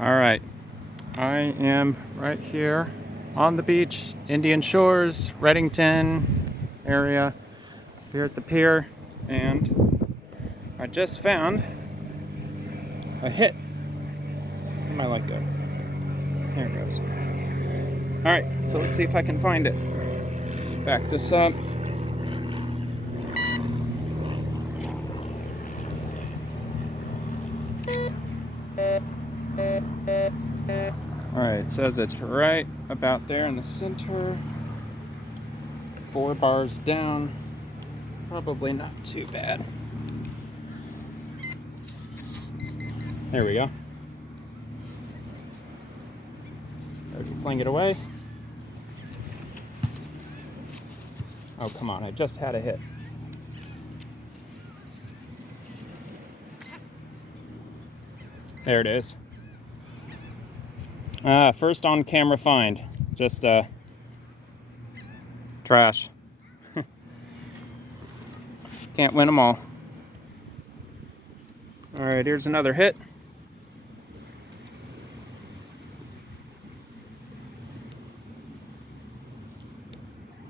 All right, I am right here on the beach, Indian Shores, Reddington area, here at the pier, and I just found a hit. Where'd my light go? There it goes. All right, so let's see if I can find it. Back this up. All right, it says it's right about there in the center. 4 bars down. Probably not too bad. There we go. I can fling it away. Oh, come on, I just had a hit. There it is. First on camera find. Just trash. Can't win them all. All right, here's another hit.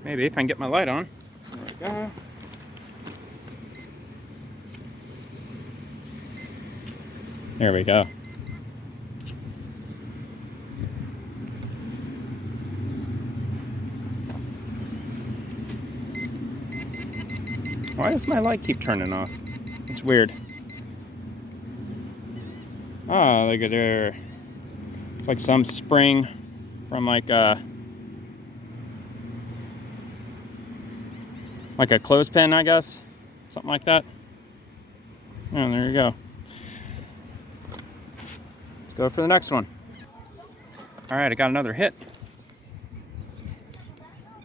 Maybe if I can get my light on. There we go. There we go. Why does my light keep turning off? It's weird. Oh, look at there. It's like some spring from like a clothespin, I guess. Something like that. Oh, there you go. Let's go for the next one. All right, I got another hit.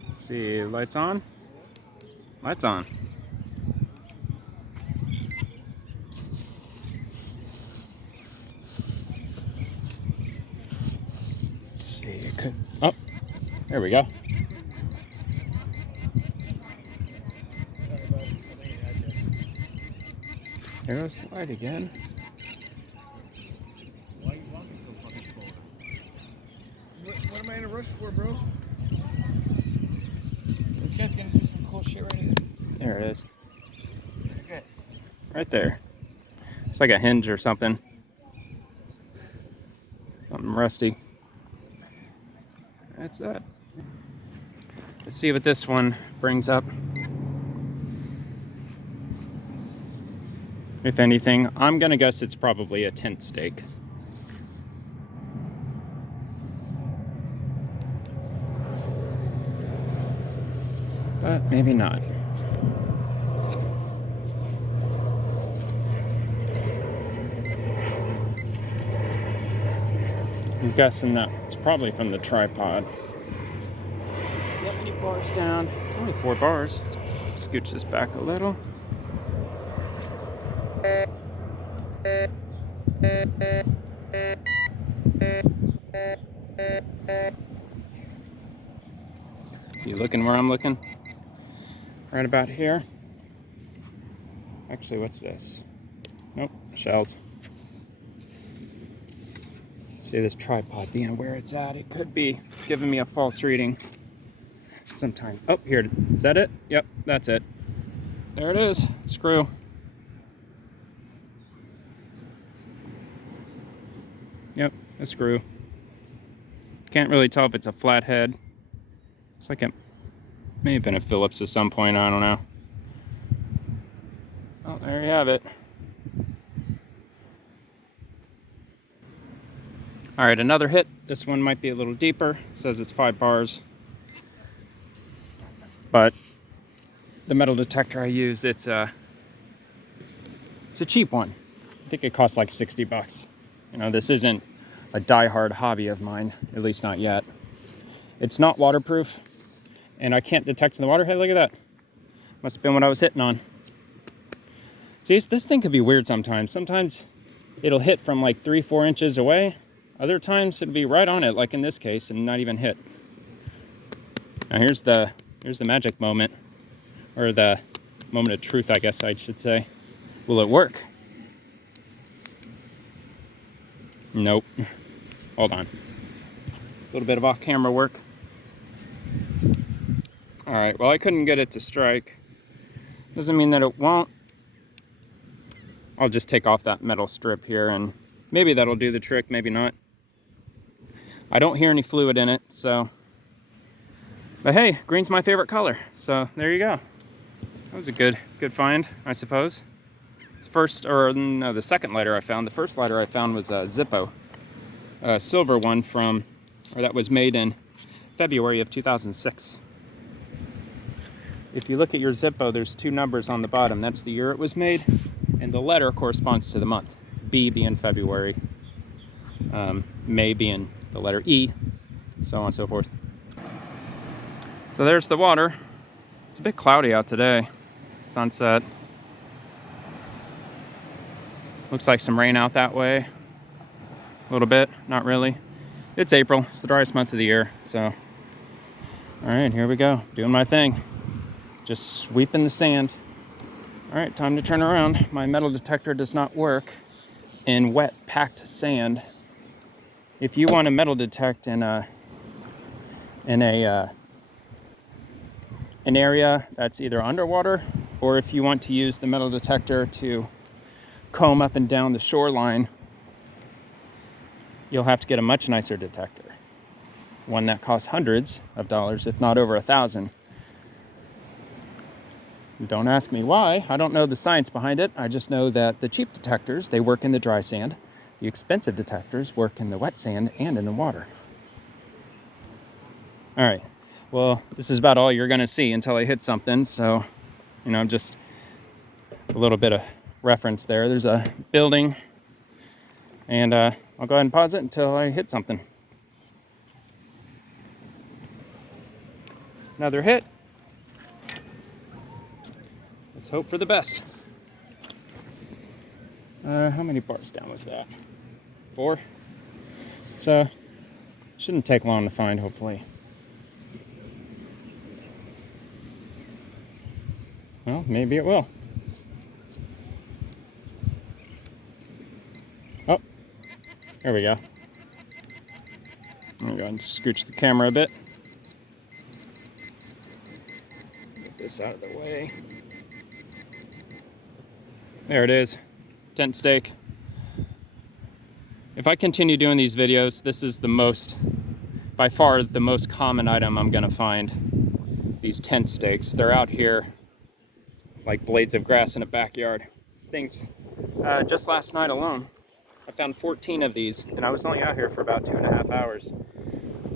Let's see, lights on. Lights on. Let's see, it could. Oh, there we go. There goes the light again. Why are you walking so fucking slow? What am I in a rush for, bro? This guy's gonna do some cool shit right here. There it is. Okay. Right there. It's like a hinge or something. Something rusty. That's that. Let's see what this one brings up. If anything, I'm gonna guess it's probably a tent stake. But maybe not. I'm guessing that it's probably from the tripod. See how many bars down? It's only 4 bars. Scooch this back a little. You looking where I'm looking? Right about here. Actually, what's this? Nope, shells. See this tripod being where it's at. It could be giving me a false reading sometime. Oh, here. Is that it? Yep, that's it. There it is. Screw. Yep, a screw. Can't really tell if it's a flathead. Looks like it may have been a Phillips at some point. I don't know. Oh, there you have it. All right, another hit. This one might be a little deeper. It says it's 5 bars. But the metal detector I use, it's a cheap one. I think it costs like 60 bucks. You know, this isn't a die-hard hobby of mine, at least not yet. It's not waterproof, and I can't detect in the water. Hey, look at that. Must have been what I was hitting on. See, this thing could be weird sometimes. Sometimes it'll hit from like 3-4 inches away. Other times it'll be right on it, like in this case, and not even hit. Now here's the magic moment, or the moment of truth, I guess I should say. Will it work? Nope. Hold on. A little bit of off-camera work. All right, well, I couldn't get it to strike. Doesn't mean that it won't. I'll just take off that metal strip here and maybe that'll do the trick, maybe not. I don't hear any fluid in it, so. But hey, green's my favorite color, so there you go. That was a good find, I suppose. The second lighter I found. The first lighter I found was a Zippo, a silver one that was made in February of 2006. If you look at your Zippo, there's 2 numbers on the bottom. That's the year it was made, and the letter corresponds to the month. B being February, May being the letter E, so on and so forth. So there's the water. It's a bit cloudy out today. Sunset. Looks like some rain out that way. A little bit, not really. It's April, it's the driest month of the year, so. All right, here we go, doing my thing. Just sweeping the sand. All right, time to turn around. My metal detector does not work in wet, packed sand. If you want to metal detect in an area that's either underwater, or if you want to use the metal detector to comb up and down the shoreline, you'll have to get a much nicer detector. One that costs hundreds of dollars, if not over $1,000. Don't ask me why. I don't know the science behind it. I just know that the cheap detectors, they work in the dry sand. The expensive detectors work in the wet sand and in the water. All right. Well, this is about all you're going to see until I hit something. So, just a little bit of reference there. There's a building, and I'll go ahead and pause it until I hit something. Another hit. Let's hope for the best. How many bars down was that? 4? So, shouldn't take long to find, hopefully. Well, maybe it will. Oh, there we go. I'm going to go and scooch the camera a bit. Get this out of the way. There it is, tent stake. If I continue doing these videos, this is by far the most common item I'm gonna find. These tent stakes, they're out here like blades of grass in a backyard. These things, just last night alone, I found 14 of these, and I was only out here for about 2.5 hours.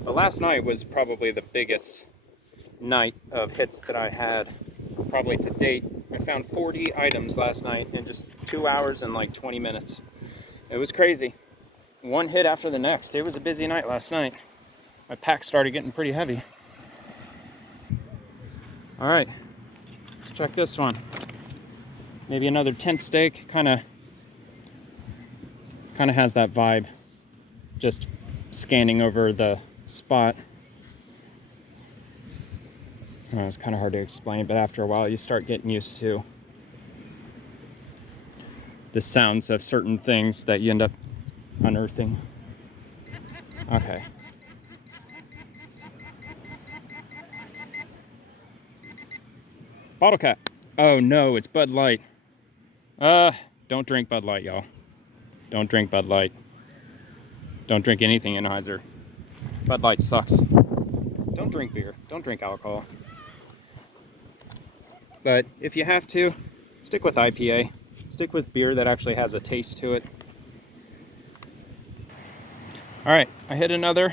But last night was probably the biggest night of hits that I had, probably to date. I found 40 items last night in just 2 hours and like 20 minutes. It was crazy. One hit after the next. It was a busy night last night. My pack started getting pretty heavy. All right, let's check this one. Maybe another tent stake. Kind of has that vibe. Just scanning over the spot. It's kind of hard to explain, but after a while you start getting used to the sounds of certain things that you end up unearthing. Okay. Bottle cap. Oh no, it's Bud Light. Don't drink Bud Light, y'all. Don't drink Bud Light. Don't drink anything Anheuser. Bud Light sucks. Don't drink beer. Don't drink alcohol. But if you have to, stick with IPA. Stick with beer that actually has a taste to it. All right, I hit another.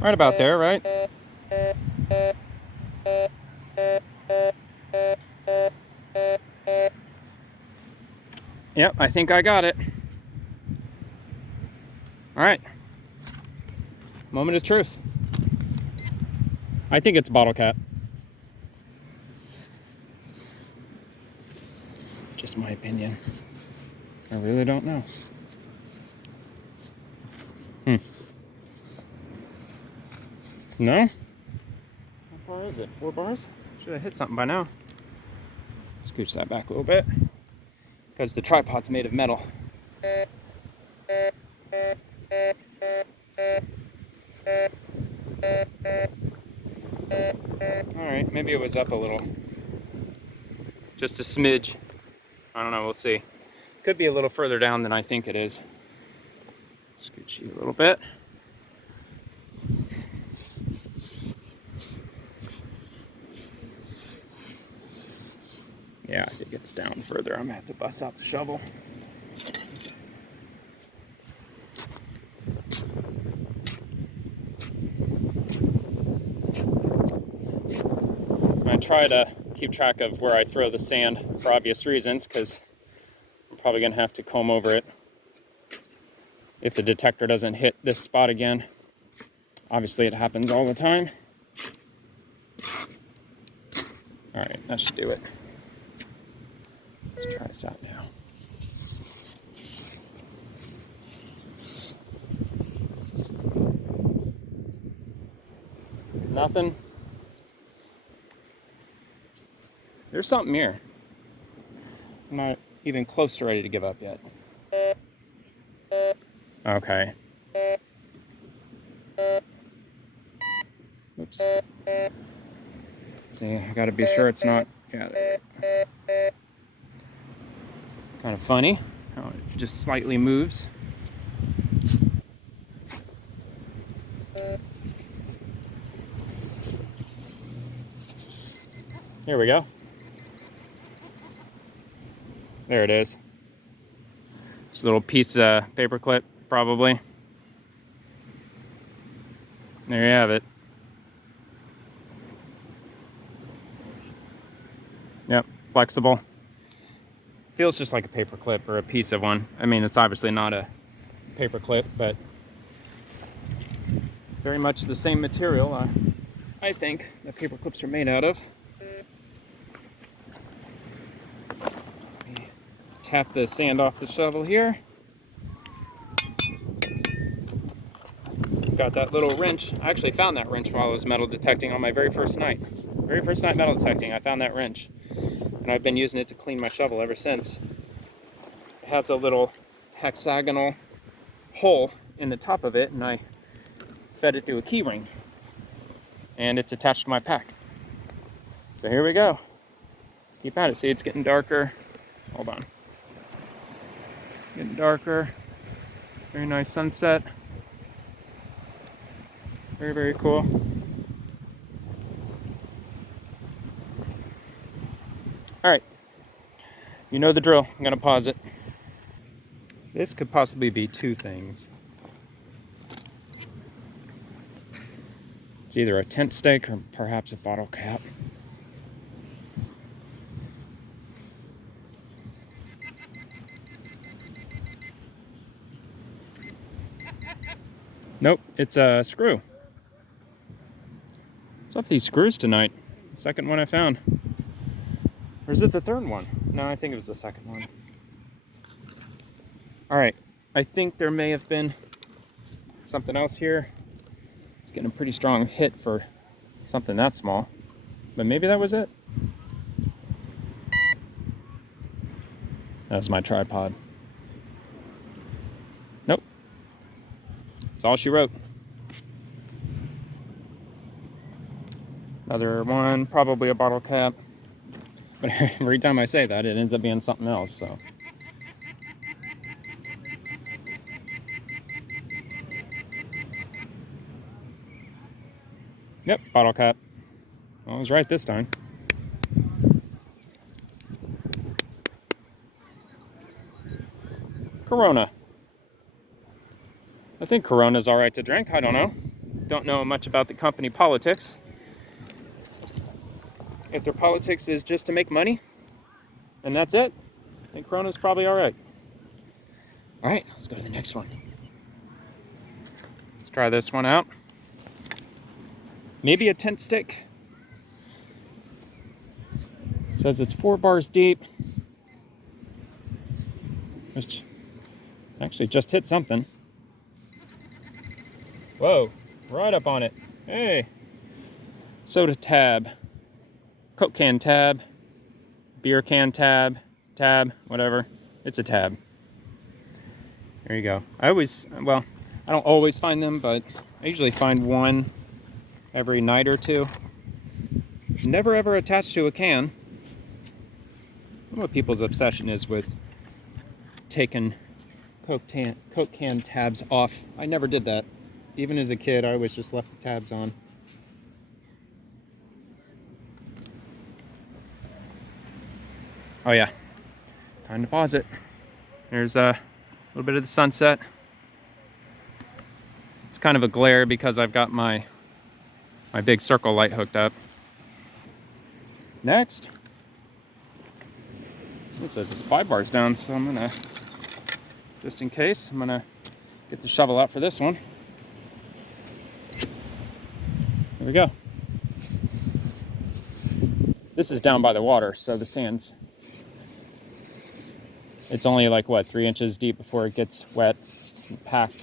Right about there, right? Yep, I think I got it. All right. Moment of truth. I think it's bottle cap. Just my opinion. I really don't know. No? How far is it? 4 bars? Should have hit something by now. Scooch that back a little bit. because the tripod's made of metal. Alright, maybe it was up a little. Just a smidge. I don't know, we'll see. Could be a little further down than I think it is. Scooch you a little bit. Yeah, if it gets down further, I'm gonna have to bust out the shovel. I try to keep track of where I throw the sand for obvious reasons, because I'm probably gonna have to comb over it if the detector doesn't hit this spot again. Obviously, it happens all the time. All right, that should do it. Let's try this out now. Nothing. There's something here. I'm not even close to ready to give up yet. Okay. Oops. See, I gotta be sure it's not. Yeah. Kind of funny how it just slightly moves. Here we go. There it is. Just a little piece of paper clip, probably. There you have it. Yep, flexible. Feels just like a paper clip or a piece of one. I mean, it's obviously not a paper clip, but very much the same material, I think, that paper clips are made out of. Tap the sand off the shovel here. Got that little wrench. I actually found that wrench while I was metal detecting on my very first night. Very first night metal detecting, I found that wrench. And I've been using it to clean my shovel ever since. It has a little hexagonal hole in the top of it, and I fed it through a key ring. And it's attached to my pack. So here we go. Let's keep at it. See, it's getting darker. Hold on. Getting darker. Very nice sunset. Very, very cool. All right. You know the drill. I'm gonna pause it. This could possibly be two things. It's either a tent stake or perhaps a bottle cap. Nope, it's a screw. What's up with these screws tonight? The second one I found. Or is it the third one? No, I think it was the second one. All right, I think there may have been something else here. It's getting a pretty strong hit for something that small, but maybe that was it. That was my tripod. Nope. That's all she wrote. Another one, probably a bottle cap. But every time I say that, it ends up being something else, so. Yep, bottle cap. I was right this time. Corona. I think Corona's all right to drink. I don't know. Don't know much about the company politics. If their politics is just to make money, and that's it, I think Corona's probably all right. All right, let's go to the next one. Let's try this one out. Maybe a tent stick. It says it's 4 bars deep. Which actually just hit something. Whoa, right up on it. Hey. Soda tab. Coke can tab. Beer can tab. Tab, whatever. It's a tab. There you go. Well, I don't always find them, but I usually find one every night or two. Never ever attached to a can. I don't know what people's obsession is with taking Coke can tabs off. I never did that. Even as a kid, I always just left the tabs on. Oh yeah, time to pause it. There's a little bit of the sunset. It's kind of a glare because I've got my big circle light hooked up. Next, this one says it's 5 bars down, so I'm gonna, just in case, I'm gonna get the shovel out for this one. There we go. This is down by the water, so the sand's, it's only like, what, 3 inches deep before it gets wet and packed.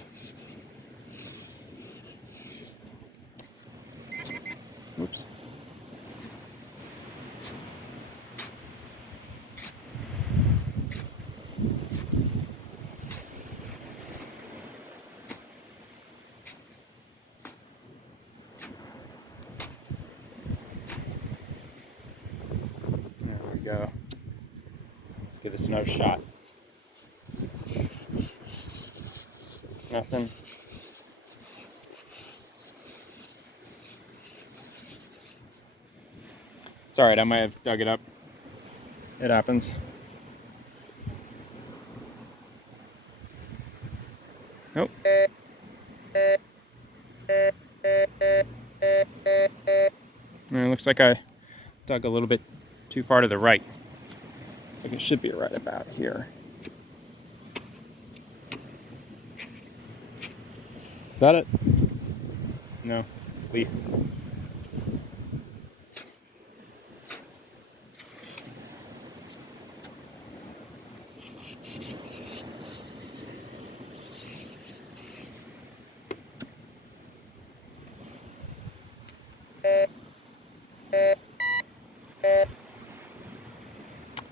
Oops. There we go. Let's give this another shot. Nothing. It's alright, I might have dug it up. It happens. Nope. And it looks like I dug a little bit too far to the right. So it should be right about here. Is that it? No. Leaf.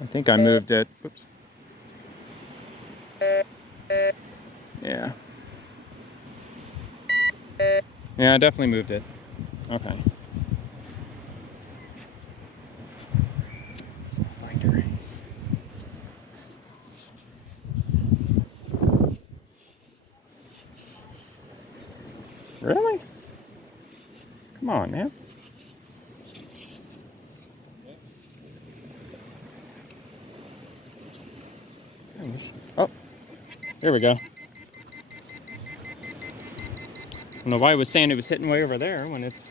I think I moved it. Oops. Yeah. Yeah, I definitely moved it. Okay. Find her. Really? Come on, man. Oh, there we go. I don't know why I was saying it was hitting way over there when it's...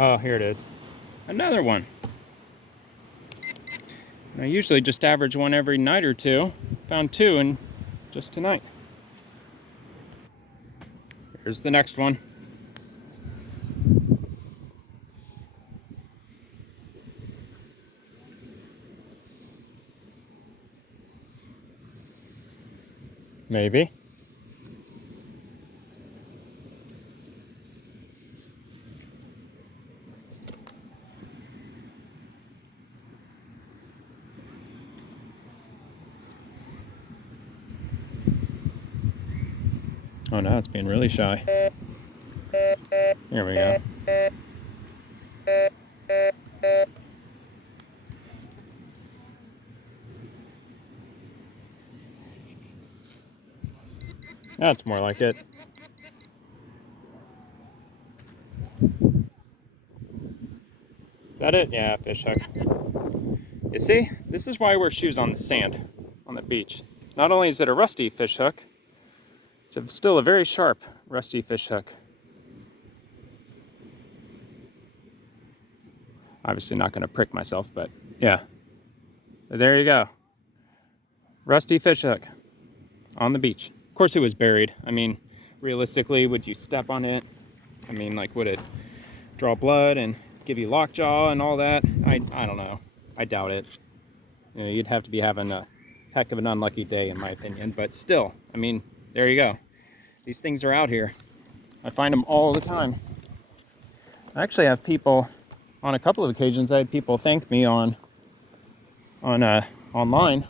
Oh, here it is. Another one. And I usually just average one every night or two. Found 2 and just tonight. Here's the next one. Maybe. Oh, now it's being really shy. Here we go. That's more like it. Is that it? Yeah, fish hook. You see, this is why I wear shoes on the sand, on the beach. Not only is it a rusty fish hook, it's still a very sharp rusty fish hook. Obviously not going to prick myself, but yeah. There you go. Rusty fish hook on the beach. Of course it was buried. I mean, realistically, would you step on it? I mean, like, would it draw blood and give you lockjaw and all that? I don't know. I doubt it. You know, you'd have to be having a heck of an unlucky day, in my opinion. But still, I mean, there you go. These things are out here. I find them all the time. I actually have people, on a couple of occasions, I had people thank me on on online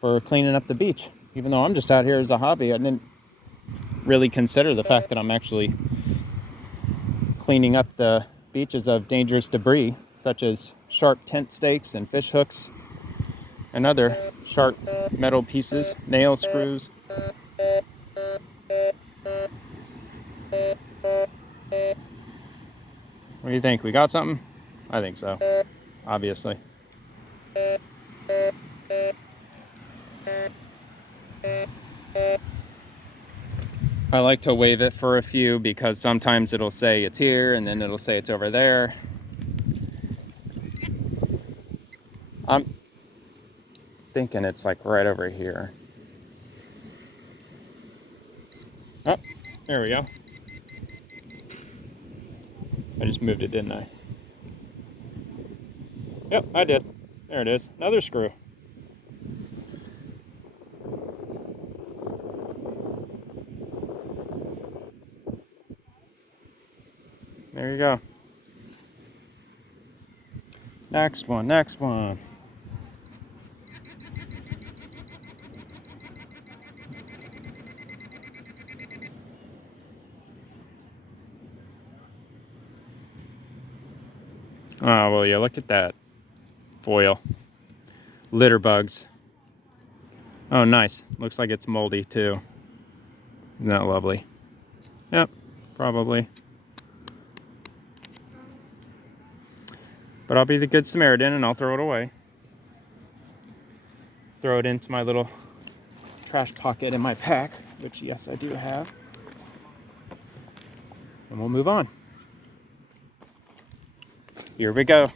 for cleaning up the beach. Even though I'm just out here as a hobby, I didn't really consider the fact that I'm actually cleaning up the beaches of dangerous debris, such as sharp tent stakes and fish hooks and other sharp metal pieces, nail screws. What do you think? We got something? I think so, obviously. I like to wave it for a few because sometimes it'll say it's here and then it'll say it's over there. I'm thinking it's like right over here. Oh, there we go. I just moved it, didn't I? Yep, I did. There it is. Another screw. There you go. Next one, next one. Oh, well, yeah, look at that foil. Litter bugs. Oh, nice. Looks like it's moldy, too. Isn't that lovely? Yep, probably. But I'll be the good Samaritan and I'll throw it away. Throw it into my little trash pocket in my pack, which, yes, I do have. And we'll move on. Here we go.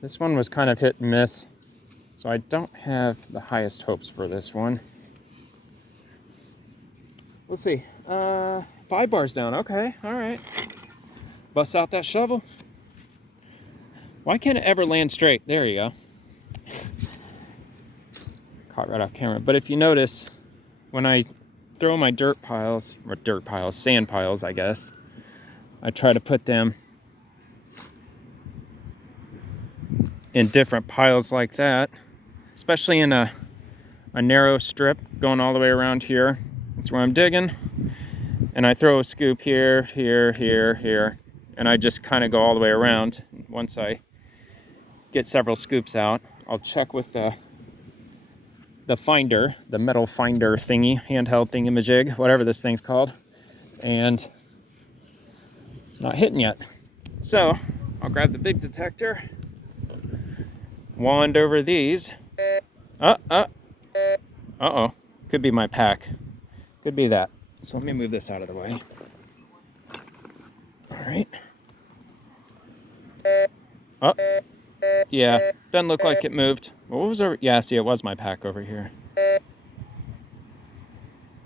This one was kind of hit and miss, so I don't have the highest hopes for this one. We'll see. 5 bars down. Okay, all right. Bust out that shovel. Why can't it ever land straight? There you go. Caught right off camera. But if you notice, when I throw my sand piles, I guess, I try to put them in different piles like that, especially in a narrow strip going all the way around here. That's where I'm digging. And I throw a scoop here, here, here, here, and I just kind of go all the way around. Once I get several scoops out, I'll check with the finder, the metal finder thingy, handheld thingamajig, whatever this thing's called, and it's not hitting yet. So I'll grab the big detector, wand over these. Uh-oh. Could be my pack. Could be that. So let me move this out of the way. All right. Oh, yeah. Doesn't look like it moved. What was over? Yeah, see, it was my pack over here.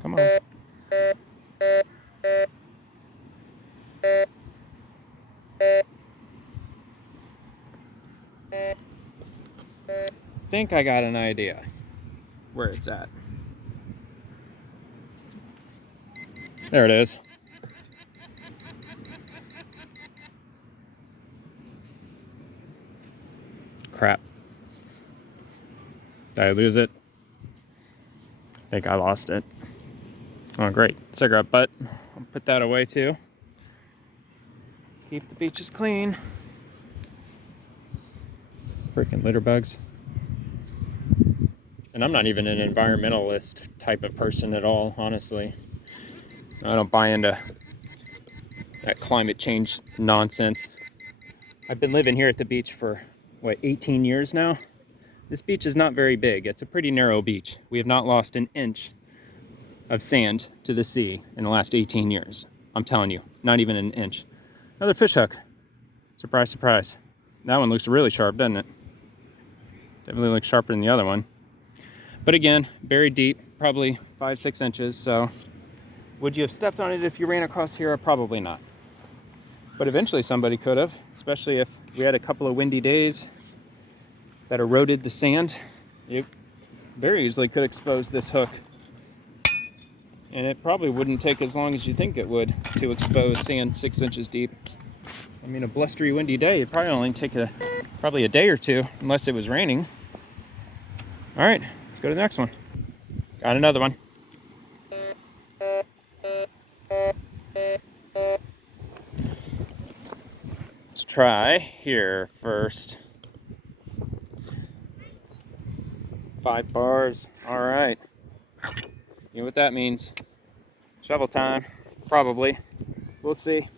Come on. Think I got an idea where it's at. There it is. Crap. Did I lose it? I think I lost it. Oh, great. Cigarette butt. I'll put that away too. Keep the beaches clean. Freaking litter bugs. And I'm not even an environmentalist type of person at all, honestly. I don't buy into that climate change nonsense. I've been living here at the beach for, 18 years now? This beach is not very big. It's a pretty narrow beach. We have not lost an inch of sand to the sea in the last 18 years. I'm telling you, not even an inch. Another fish hook. Surprise, surprise. That one looks really sharp, doesn't it? Definitely looks sharper than the other one. But again, buried deep, probably 5-6 inches, so would you have stepped on it if you ran across here? Probably not. But eventually somebody could have, especially if we had a couple of windy days that eroded the sand. You very easily could expose this hook And it probably wouldn't take as long as you think it would to expose sand 6 inches deep. I mean, a blustery, windy day, it'd probably only take probably a day or two, unless it was raining. All right, let's go to the next one. Got another one. Let's try here first. 5 bars. All right. You know what that means. Shovel time. Probably. We'll see.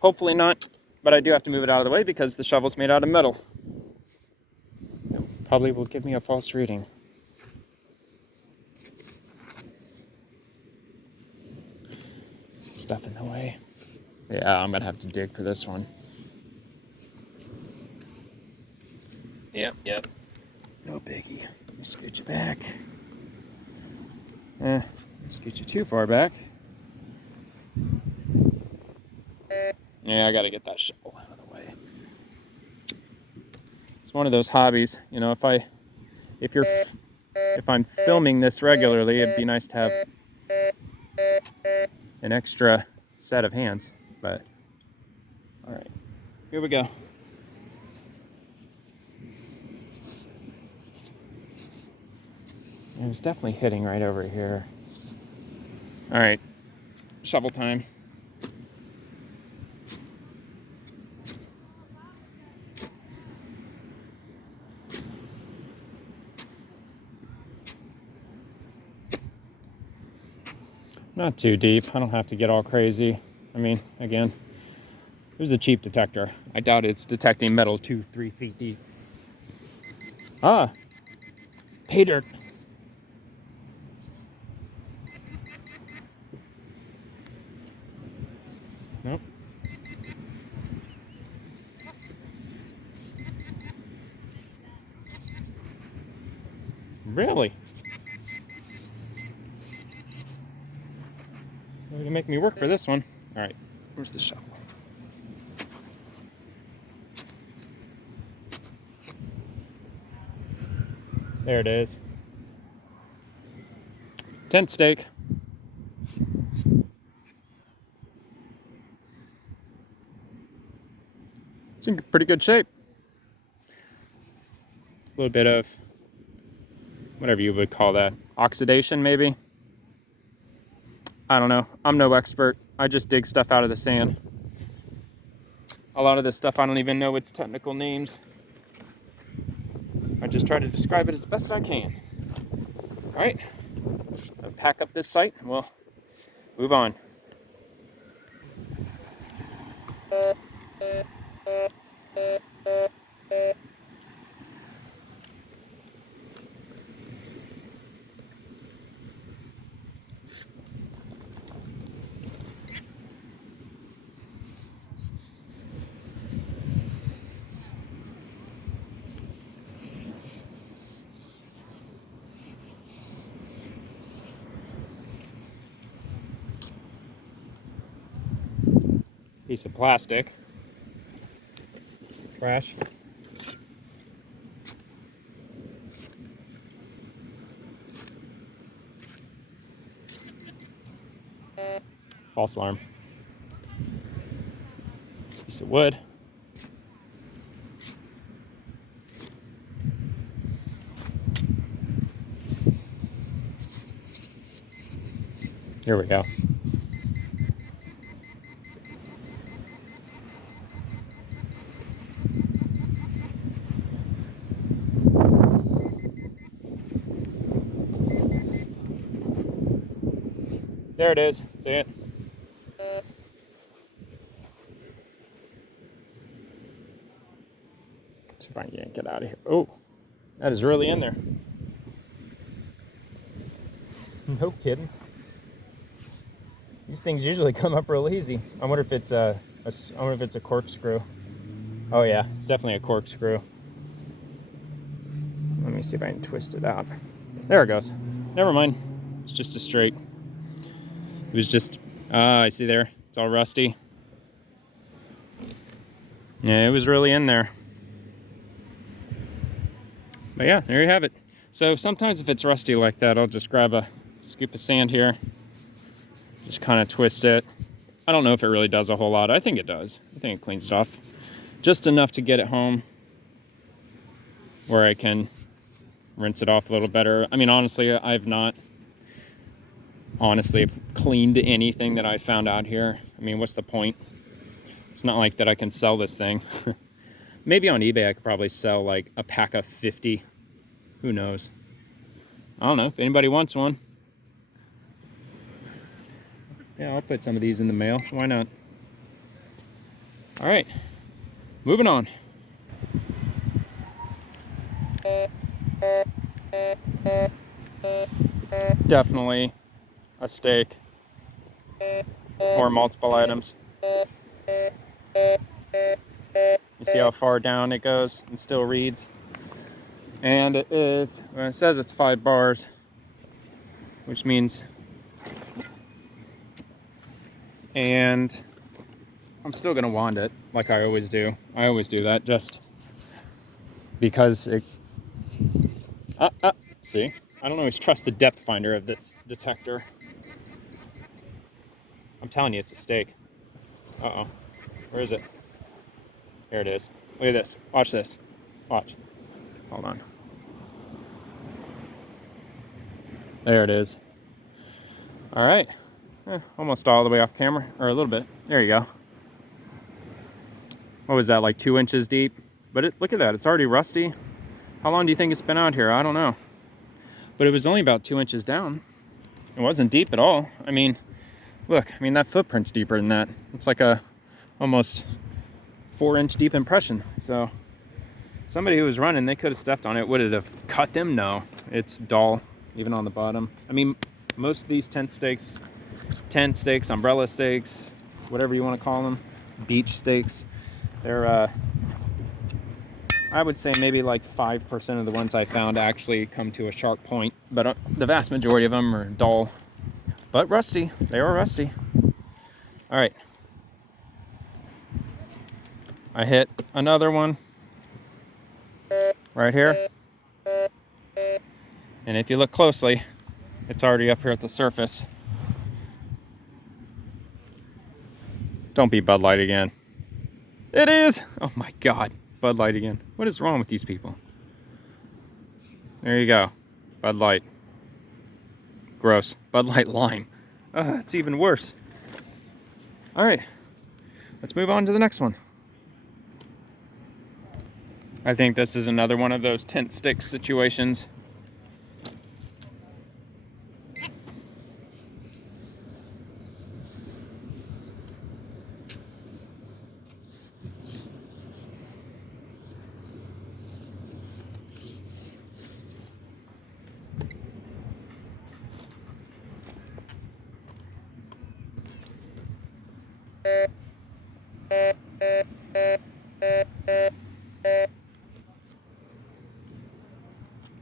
Hopefully not, but I do have to move it out of the way because the shovel's made out of metal. It probably will give me a false reading. Stuff in the way. Yeah, I'm gonna have to dig for this one. Yep. No biggie. Let me scoot you back. Scoot you too far back. Yeah, I gotta get that shovel out of the way. It's one of those hobbies, you know. If I'm filming this regularly, it'd be nice to have an extra set of hands. But all right, here we go. It was definitely hitting right over here. All right, shovel time. Not too deep. I don't have to get all crazy. I mean, again, it was a cheap detector. I doubt it's detecting metal 2-3 feet deep. Ah, pay dirt. Nope. Really? You're gonna make me work for this one. All right, where's the shovel? There it is. Tent stake. It's in pretty good shape. A little bit of whatever you would call that, oxidation maybe. I don't know. I'm no expert. I just dig stuff out of the sand. A lot of this stuff I don't even know its technical names. I just try to describe it as best I can. All right, I'll pack up this site and we'll move on. Piece of plastic. Trash. False alarm. Piece of wood. Here we go. There it is. See it? See if I can yank it out of here. Oh, that is really in there. No kidding. These things usually come up real easy. I wonder if it's a corkscrew. Oh yeah, it's definitely a corkscrew. Let me see if I can twist it out. There it goes. Never mind. It's just a straight. It was just, I see there. It's all rusty. Yeah, it was really in there. But yeah, there you have it. So sometimes if it's rusty like that, I'll just grab a scoop of sand here, Just kind of twist it. I don't know if it really does a whole lot. I think it does. I think it cleans it off. Just enough to get it home where I can rinse it off a little better. I mean, honestly, I've not cleaned anything that I found out here. I mean, what's the point? It's not like that I can sell this thing. Maybe on eBay I could probably sell like a pack of 50. Who knows? I don't know if anybody wants one. Yeah, I'll put some of these in the mail. Why not? All right, moving on. Definitely a steak or multiple items. You see how far down it goes and still reads. And it is, well, it says it's 5 bars, which means, and I'm still gonna wand it like I always do. I always do that just because it, see, I don't always trust the depth finder of this detector. I'm telling you, it's a steak. Uh-oh, where is it? Here it is. Look at this, watch this, watch. Hold on. There it is. All right. Almost all the way off camera, or a little bit. There you go. What was that, like 2 inches deep? But look at that, it's already rusty. How long do you think it's been out here? I don't know. But it was only about 2 inches down. It wasn't deep at all. I mean, look, I mean, that footprint's deeper than that. It's like a almost 4-inch deep impression. So somebody who was running, they could have stepped on it. Would it have cut them? No, it's dull, even on the bottom. I mean, most of these tent stakes, umbrella stakes, whatever you want to call them, beach stakes, they're, I would say maybe like 5% of the ones I found actually come to a sharp point, but the vast majority of them are dull, but rusty. They are rusty. All right. I hit another one right here. And if you look closely, it's already up here at the surface. Don't be Bud Light again. It is! Oh my God, Bud Light again. What is wrong with these people? There you go, Bud Light. Gross, Bud Light Lime. It's even worse. All right, let's move on to the next one. I think this is another one of those tent stick situations.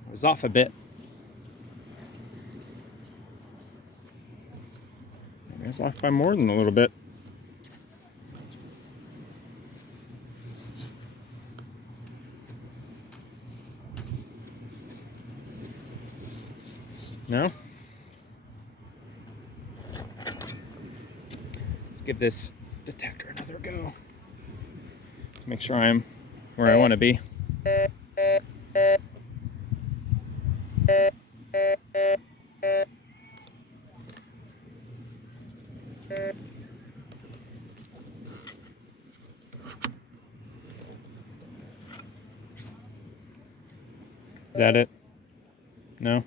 It was off a bit. It was off by more than a little bit. No? Let's give this detector another go. Make sure I'm where I want to be. Is that it? No?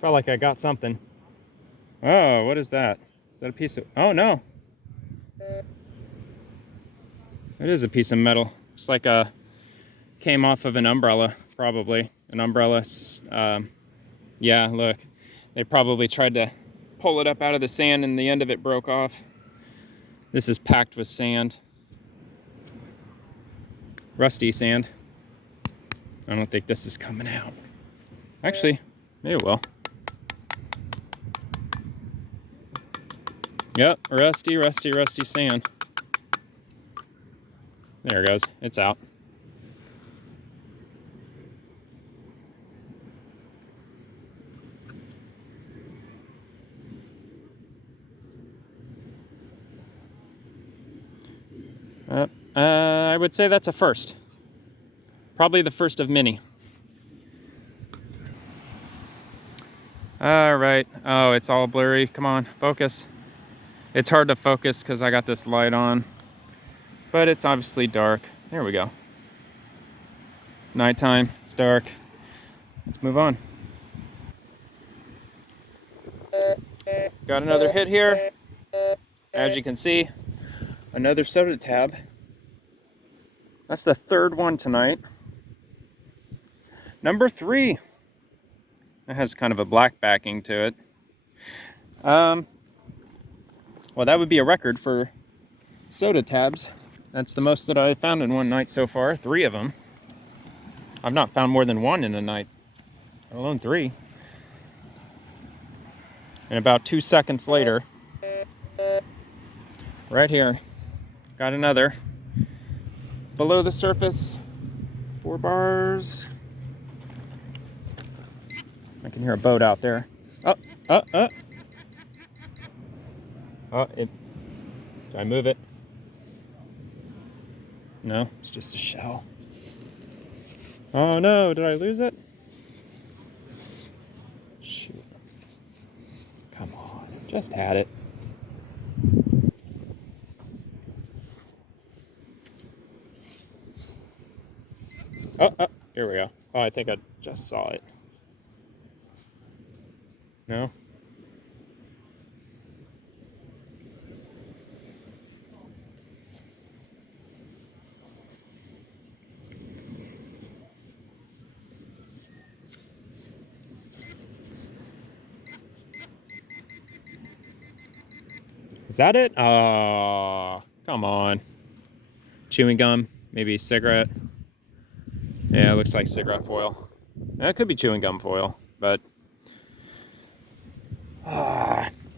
Felt like I got something. Oh, what is that? Is that a piece of... Oh, no. It is a piece of metal. It's like a... Came off of an umbrella, probably. An umbrella. Yeah, look. They probably tried to pull it up out of the sand and the end of it broke off. This is packed with sand. Rusty sand. I don't think this is coming out. Actually, maybe it will. Yep, rusty, rusty, rusty sand. There it goes. It's out. I would say that's a first. Probably the first of many. All right. Oh, it's all blurry. Come on, focus. It's hard to focus because I got this light on, but it's obviously dark. There we go. Nighttime. It's dark. Let's move on. Got another hit here. As you can see, another soda tab. That's the third one tonight. Number 3. It has kind of a black backing to it. Well, that would be a record for soda tabs. That's the most that I've found in one night so far. 3 of them. I've not found more than 1 in a night, let alone 3. And about 2 seconds later, right here, got another. Below the surface, 4 bars. I can hear a boat out there. Oh, did I move it? No, it's just a shell. Oh no, did I lose it? Shoot. Come on, just had it. Oh, here we go. Oh, I think I just saw it. No? Is that it? Oh, come on. Chewing gum, maybe cigarette. Yeah, it looks like cigarette foil. That could be chewing gum foil, but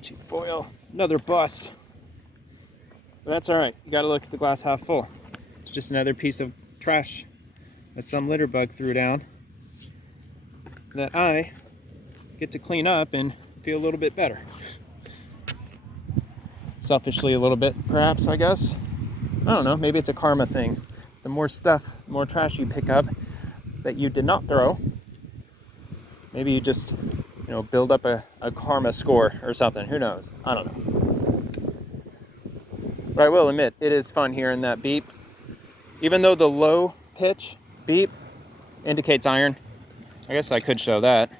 cheap foil. Another bust. But that's all right. You got to look at the glass half full. It's just another piece of trash that some litter bug threw down that I get to clean up and feel a little bit better. Selfishly a little bit, perhaps, I guess. I don't know, maybe it's a karma thing. The more stuff, the more trash you pick up that you did not throw, maybe you just, build up a karma score or something. Who knows? I don't know. But I will admit, it is fun hearing that beep. Even though the low pitch beep indicates iron. I guess I could show that.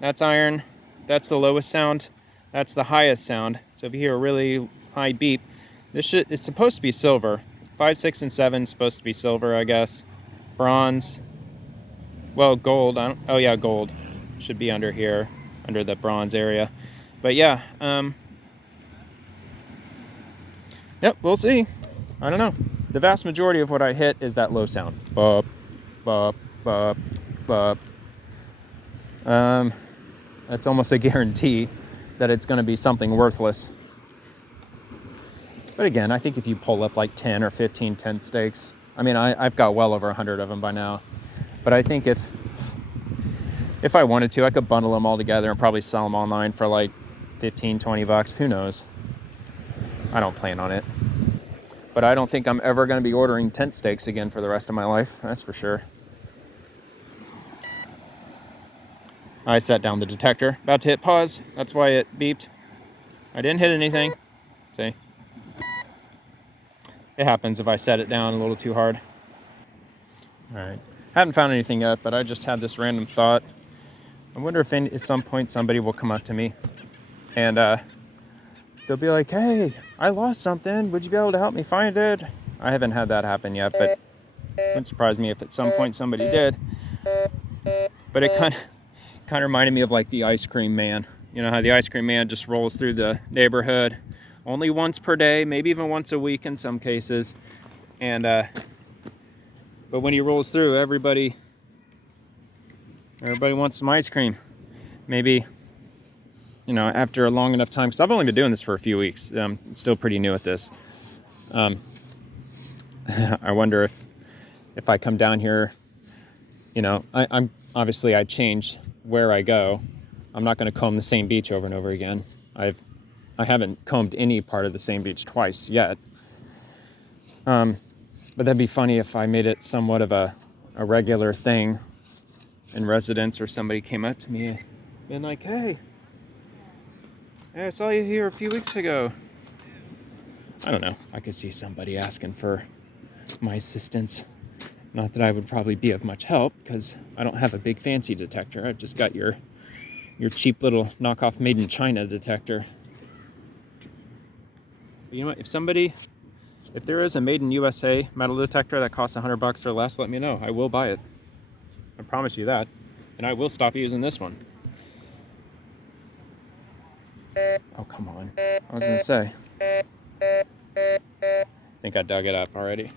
That's iron. That's the lowest sound. That's the highest sound. So if you hear a really high beep, it's supposed to be silver. 5, 6, and 7 is supposed to be silver, I guess. Bronze. Well, gold. Oh yeah, gold should be under here, under the bronze area. But yeah, yep, we'll see. I don't know. The vast majority of what I hit is that low sound. Bop, bop, bop, bop. That's almost a guarantee that it's going to be something worthless. But again, I think if you pull up like 10 or 15 tent stakes, I mean, I've got well over 100 of them by now. But I think if I wanted to, I could bundle them all together and probably sell them online for like 15, 20 bucks. Who knows? I don't plan on it. But I don't think I'm ever going to be ordering tent stakes again for the rest of my life. That's for sure. I set down the detector. About to hit pause. That's why it beeped. I didn't hit anything. See? It happens if I set it down a little too hard. All right. Haven't found anything yet, but I just had this random thought. I wonder if at some point somebody will come up to me and they'll be like, hey, I lost something. Would you be able to help me find it? I haven't had that happen yet, but it wouldn't surprise me if at some point somebody did. But it kind of reminded me of like the ice cream man. You know how the ice cream man just rolls through the neighborhood only once per day, maybe even once a week in some cases. And but when he rolls through, everybody wants some ice cream. Maybe you know, after a long enough time, because I've only been doing this for a few weeks. I'm still pretty new at this. I wonder if I come down here, you know, I'm obviously I change where I go. I'm not going to comb the same beach over and over again. I haven't combed any part of the same beach twice yet. But that'd be funny if I made it somewhat of a regular thing in residence, or somebody came up to me and like, hey, I saw you here a few weeks ago. I don't know. I could see somebody asking for my assistance. Not that I would probably be of much help, because I don't have a big fancy detector. I've just got your cheap little knockoff made in China detector. But you know what? If there is a made in USA metal detector that costs $100 or less, let me know. I will buy it. I promise you that. And I will stop using this one. Oh, come on. I was gonna say. I think I dug it up already.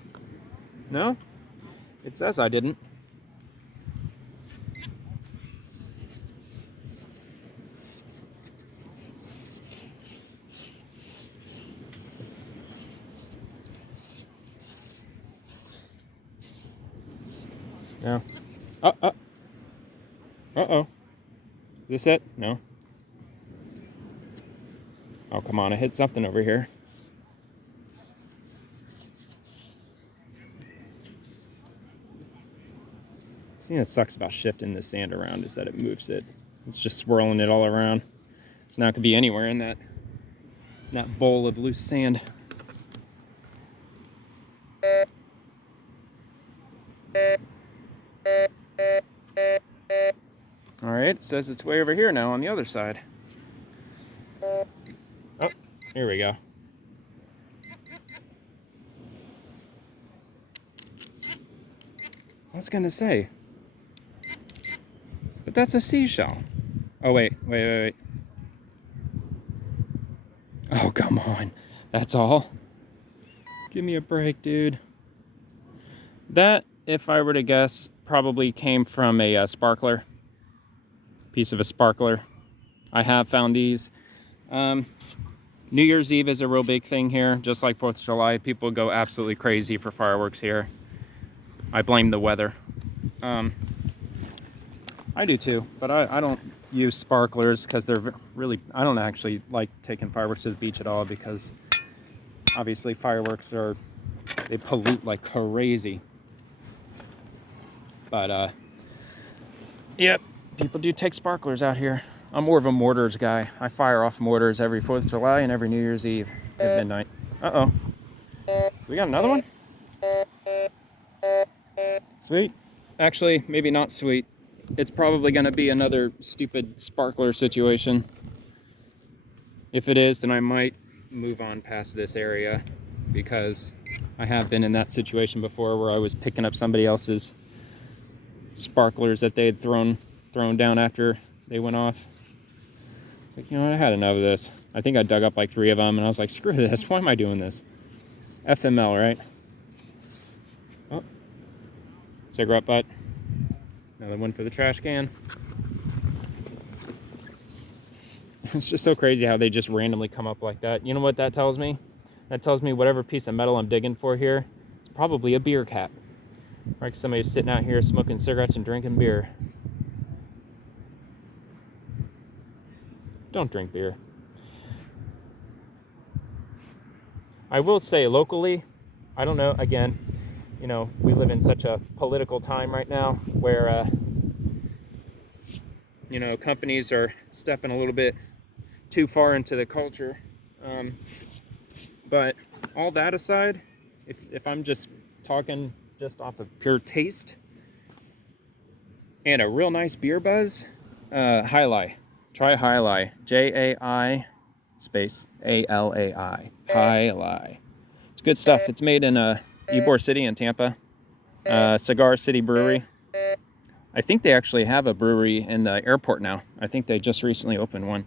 No? It says I didn't. No. Uh-oh. Is this it? No. Oh, come on. I hit something over here. The thing that sucks about shifting the sand around is that it moves it. It's just swirling it all around. So now it could be anywhere in that bowl of loose sand. All right, it says it's way over here now on the other side. Oh, here we go. I was gonna say, but that's a seashell. Oh, wait. Oh, come on. That's all? Give me a break, dude. That, if I were to guess, probably came from a sparkler. Piece of a sparkler. I have found these. New Year's Eve is a real big thing here, just like 4th of July. People go absolutely crazy for fireworks here. I blame the weather. I do too, but I don't use sparklers because they're really, I don't actually like taking fireworks to the beach at all, because obviously fireworks they pollute like crazy. But yep, people do take sparklers out here. I'm more of a mortars guy. I fire off mortars every 4th of July and every New Year's Eve at midnight. Uh-oh. We got another one? Sweet. Actually, maybe not sweet. It's probably going to be another stupid sparkler situation. If it is, then I might move on past this area, because I have been in that situation before where I was picking up somebody else's sparklers that they had thrown down after they went off. It's like, you know what, I had enough of this. I think I dug up like 3 of them, and I was like, screw this, why am I doing this? FML, right? Oh, cigarette butt. Another one for the trash can. It's just so crazy how they just randomly come up like that. You know what that tells me? That tells me whatever piece of metal I'm digging for here, it's probably a beer cap. Like somebody's sitting out here smoking cigarettes and drinking beer. Don't drink beer. I will say locally, I don't know, again, you know, we live in such a political time right now where, you know, companies are stepping a little bit too far into the culture. But all that aside, if I'm just talking just off of pure taste and a real nice beer buzz, Jai Alai. Try Jai Alai. Jai space Alai. Jai Alai. It's good stuff. It's made in Ybor City in Tampa. Cigar City Brewery. I think they actually have a brewery in the airport now. I think they just recently opened one.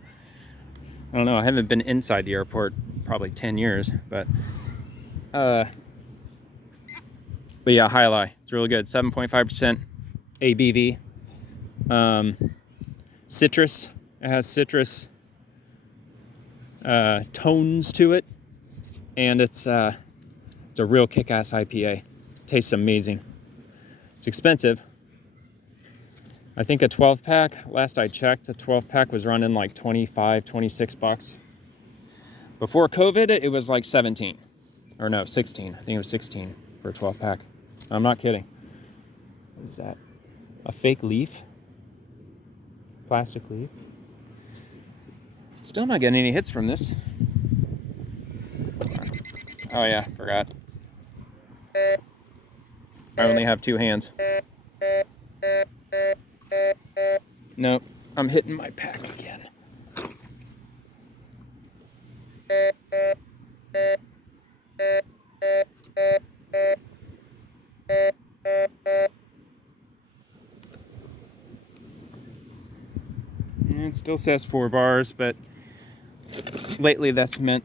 I don't know. I haven't been inside the airport probably 10 years, but yeah, Jai Alai. It's really good. 7.5% ABV. Citrus. It has citrus tones to it, and it's a real kick-ass IPA. Tastes amazing. It's expensive. I think a 12 pack, last I checked, a 12 pack was running like 25, 26 bucks. Before COVID, it was like 17. Or no, 16. I think it was 16 for a 12 pack. I'm not kidding. What is that? A fake leaf? Plastic leaf? Still not getting any hits from this. Oh yeah, forgot. I only have 2 hands. Nope, I'm hitting my pack again. It still says 4 bars, but lately that's meant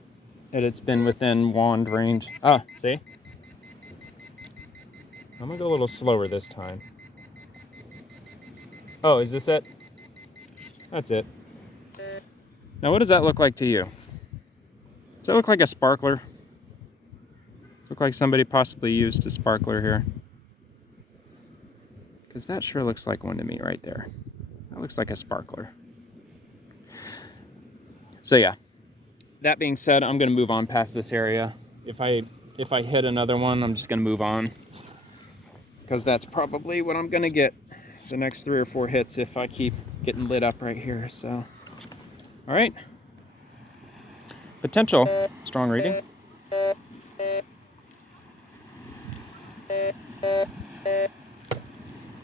that it's been within wand range. Ah, see? I'm gonna go a little slower this time. Oh, is this it? That's it. Now what does that look like to you? Does that look like a sparkler? Does it look like somebody possibly used a sparkler here? Because that sure looks like one to me right there. That looks like a sparkler. So yeah, that being said, I'm gonna move on past this area. If I hit another one, I'm just gonna move on, because that's probably what I'm gonna get the next 3 or 4 hits if I keep getting lit up right here. So, all right, potential strong reading.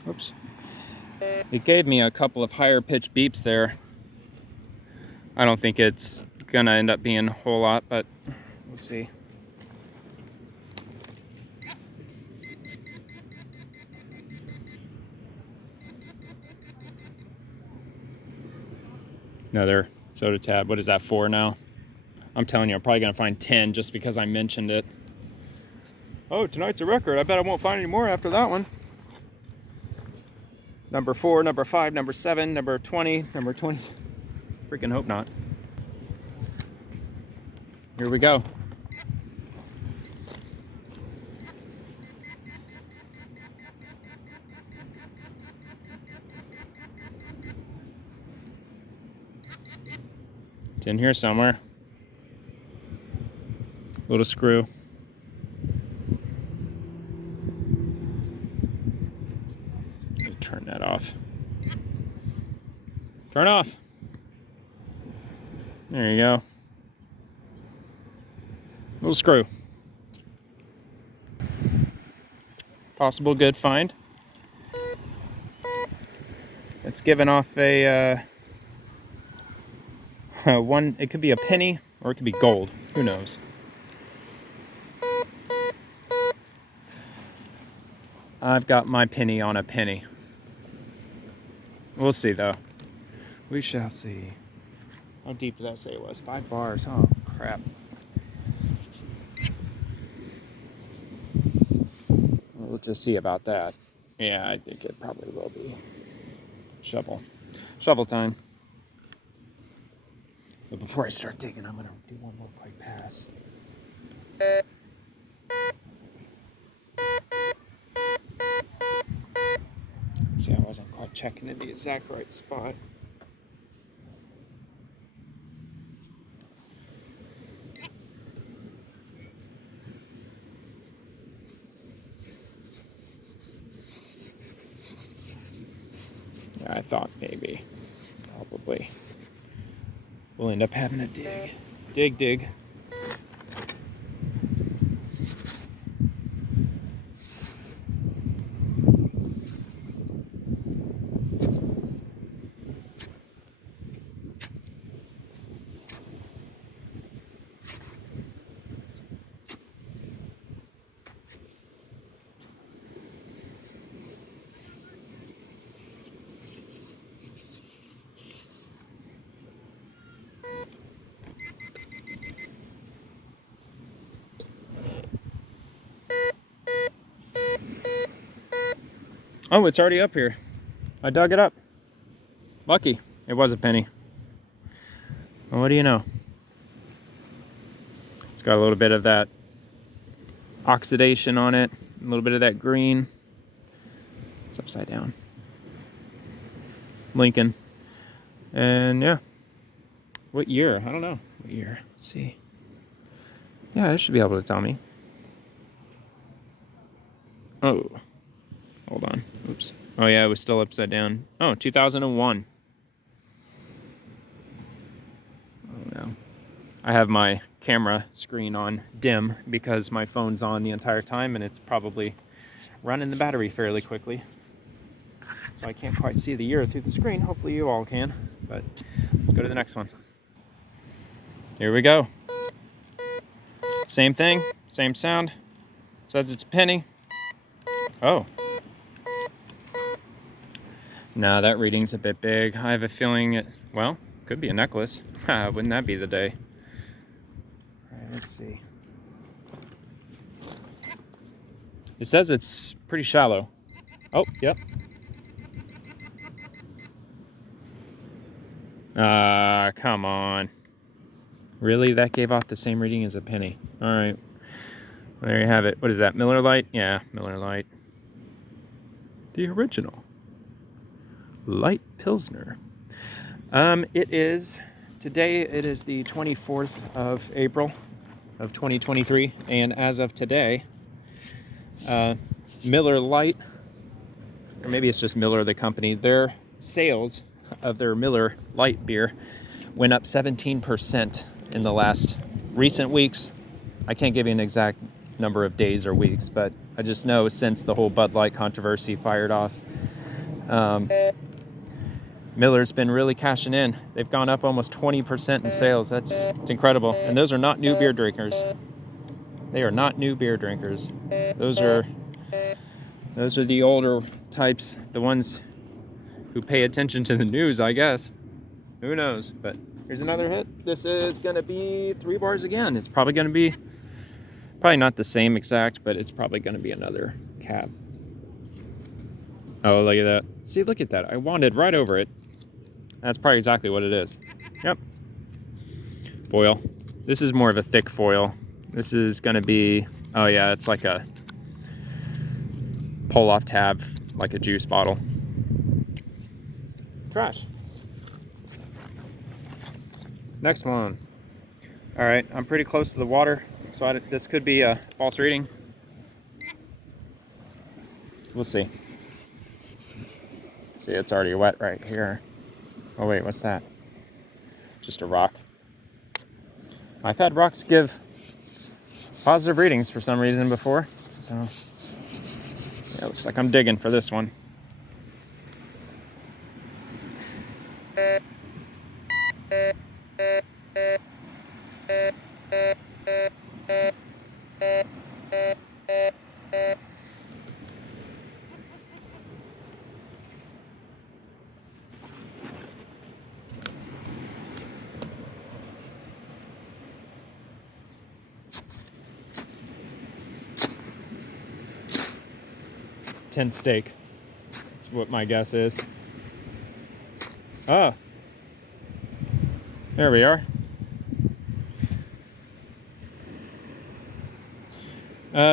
Oops. It gave me a couple of higher pitched beeps there. I don't think it's gonna end up being a whole lot, but we'll see. Another soda tab. What is that, 4 now? I'm telling you, I'm probably gonna find 10 just because I mentioned it. Oh, tonight's a record. I bet I won't find any more after that one. Number 4, number 5, number 7, number 20, number 20. Freaking hope not. Here we go. It's in here somewhere. Little screw. Let me turn that off. Turn off. There you go. Little screw. Possible good find. It's giving off a one. It could be a penny or it could be gold. Who knows? I've got my penny on a penny. We'll see though. We shall see. How deep did that say it was? 5 bars. Oh crap. We'll just see about that. Yeah, I think it probably will be. Shovel time. But before I start digging, I'm gonna do one more quick pass. See, I wasn't quite checking in the exact right spot. Yeah, I thought maybe, probably. We'll end up having to dig. Dig. Oh, it's already up here. I dug it up. Lucky. It was a penny. Well, what do you know? got a little bit of that oxidation on it, a little bit of that green. It's upside down. Lincoln. And yeah. What year? I don't know. What year? Let's see. Yeah, it should be able to tell me. Oh. Hold on. Oops. Oh yeah, it was still upside down. Oh, 2001. Oh no. I have my camera screen on dim because my phone's on the entire time and it's probably running the battery fairly quickly. So I can't quite see the year through the screen. Hopefully you all can. But let's go to the next one. Here we go. Same thing, same sound. Says it's a penny. Oh. No, that reading's a bit big. I have a feeling it, well, could be a necklace. Wouldn't that be the day? All right, let's see. It says it's pretty shallow. Oh, yep. Come on. Really? That gave off the same reading as a penny. All right. Well, there you have it. What is that? Miller Lite? Yeah, Miller Lite. The original. Light Pilsner. Today it is the 24th of April of 2023. And as of today, Miller Lite, or maybe it's just Miller, the company, their sales of their Miller Lite beer went up 17% in the last recent weeks. I can't give you an exact number of days or weeks, but I just know since the whole Bud Light controversy fired off, Miller's been really cashing in. They've gone up almost 20% in sales. It's incredible. And those are not new beer drinkers. They are not new beer drinkers. Those are the older types, the ones who pay attention to the news, I guess. Who knows? But here's another hit. This is gonna be 3 bars again. It's probably gonna be not the same exact, but it's probably gonna be another cab. Oh, look at that. See, look at that. I wanted right over it. That's probably exactly what it is. Yep. Foil. This is more of a thick foil. This is gonna be, oh yeah, it's like a pull-off tab, like a juice bottle. Trash. Next one. All right, I'm pretty close to the water, so this could be a false reading. We'll see. See, it's already wet right here. Oh wait, what's that? Just a rock. I've had rocks give positive readings for some reason before, so yeah, looks like I'm digging for this one. Tin steak. That's what my guess is. Oh. There we are.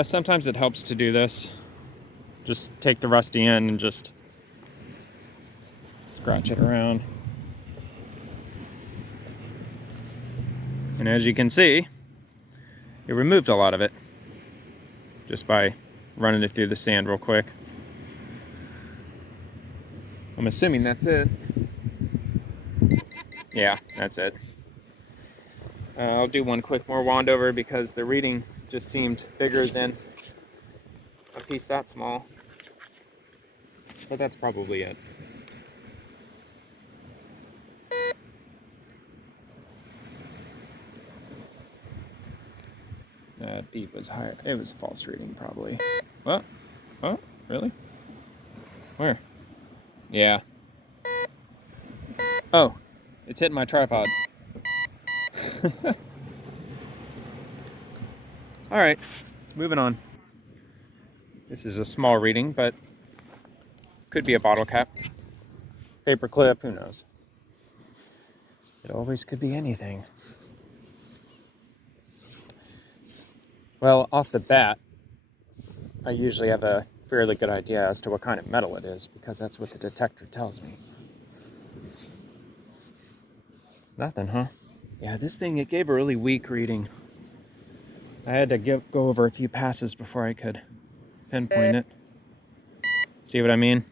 Sometimes it helps to do this. Just take the rusty end and just scratch it around. And as you can see, it removed a lot of it just by running it through the sand real quick. I'm assuming that's it. Yeah, that's it. I'll do one quick more wand over because the reading just seemed bigger than a piece that small. But that's probably it. That beep was higher. It was a false reading, probably. What? Oh, really? Where? Yeah. Oh, it's hitting my tripod. All right, let's moving on. This is a small reading, but could be a bottle cap, paper clip, who knows? It always could be anything. Well, off the bat, I usually have a fairly good idea as to what kind of metal it is because that's what the detector tells me. Nothing, huh? Yeah, this thing, it gave a really weak reading. I had to go over a few passes before I could pinpoint it. See what I mean?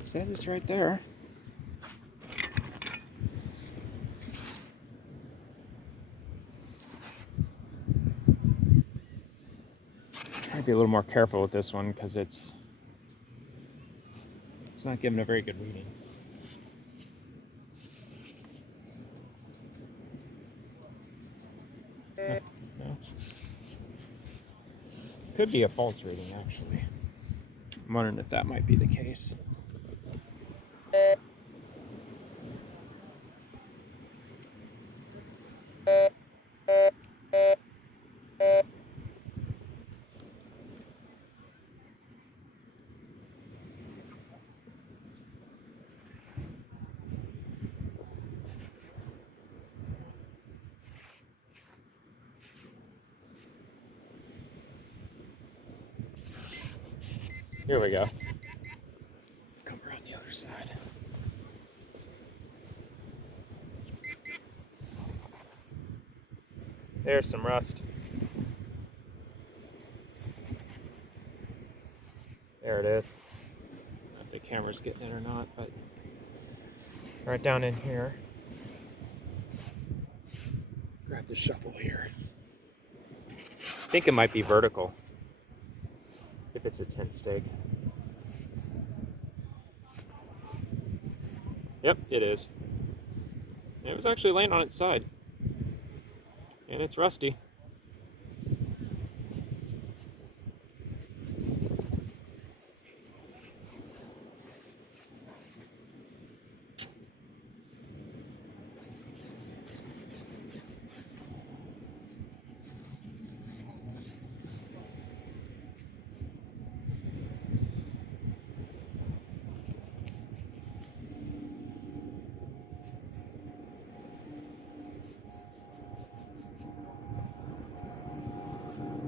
It says it's right there. Try to be a little more careful with this one because it's not giving a very good reading. No. Could be a false reading, actually. I'm wondering if that might be the case. Here we go. Come around the other side. There's some rust. There it is. I don't know if the camera's getting it or not, but right down in here. Grab the shovel here. I think it might be vertical if it's a tent stake. Yep, it is. And it was actually laying on its side. And it's rusty.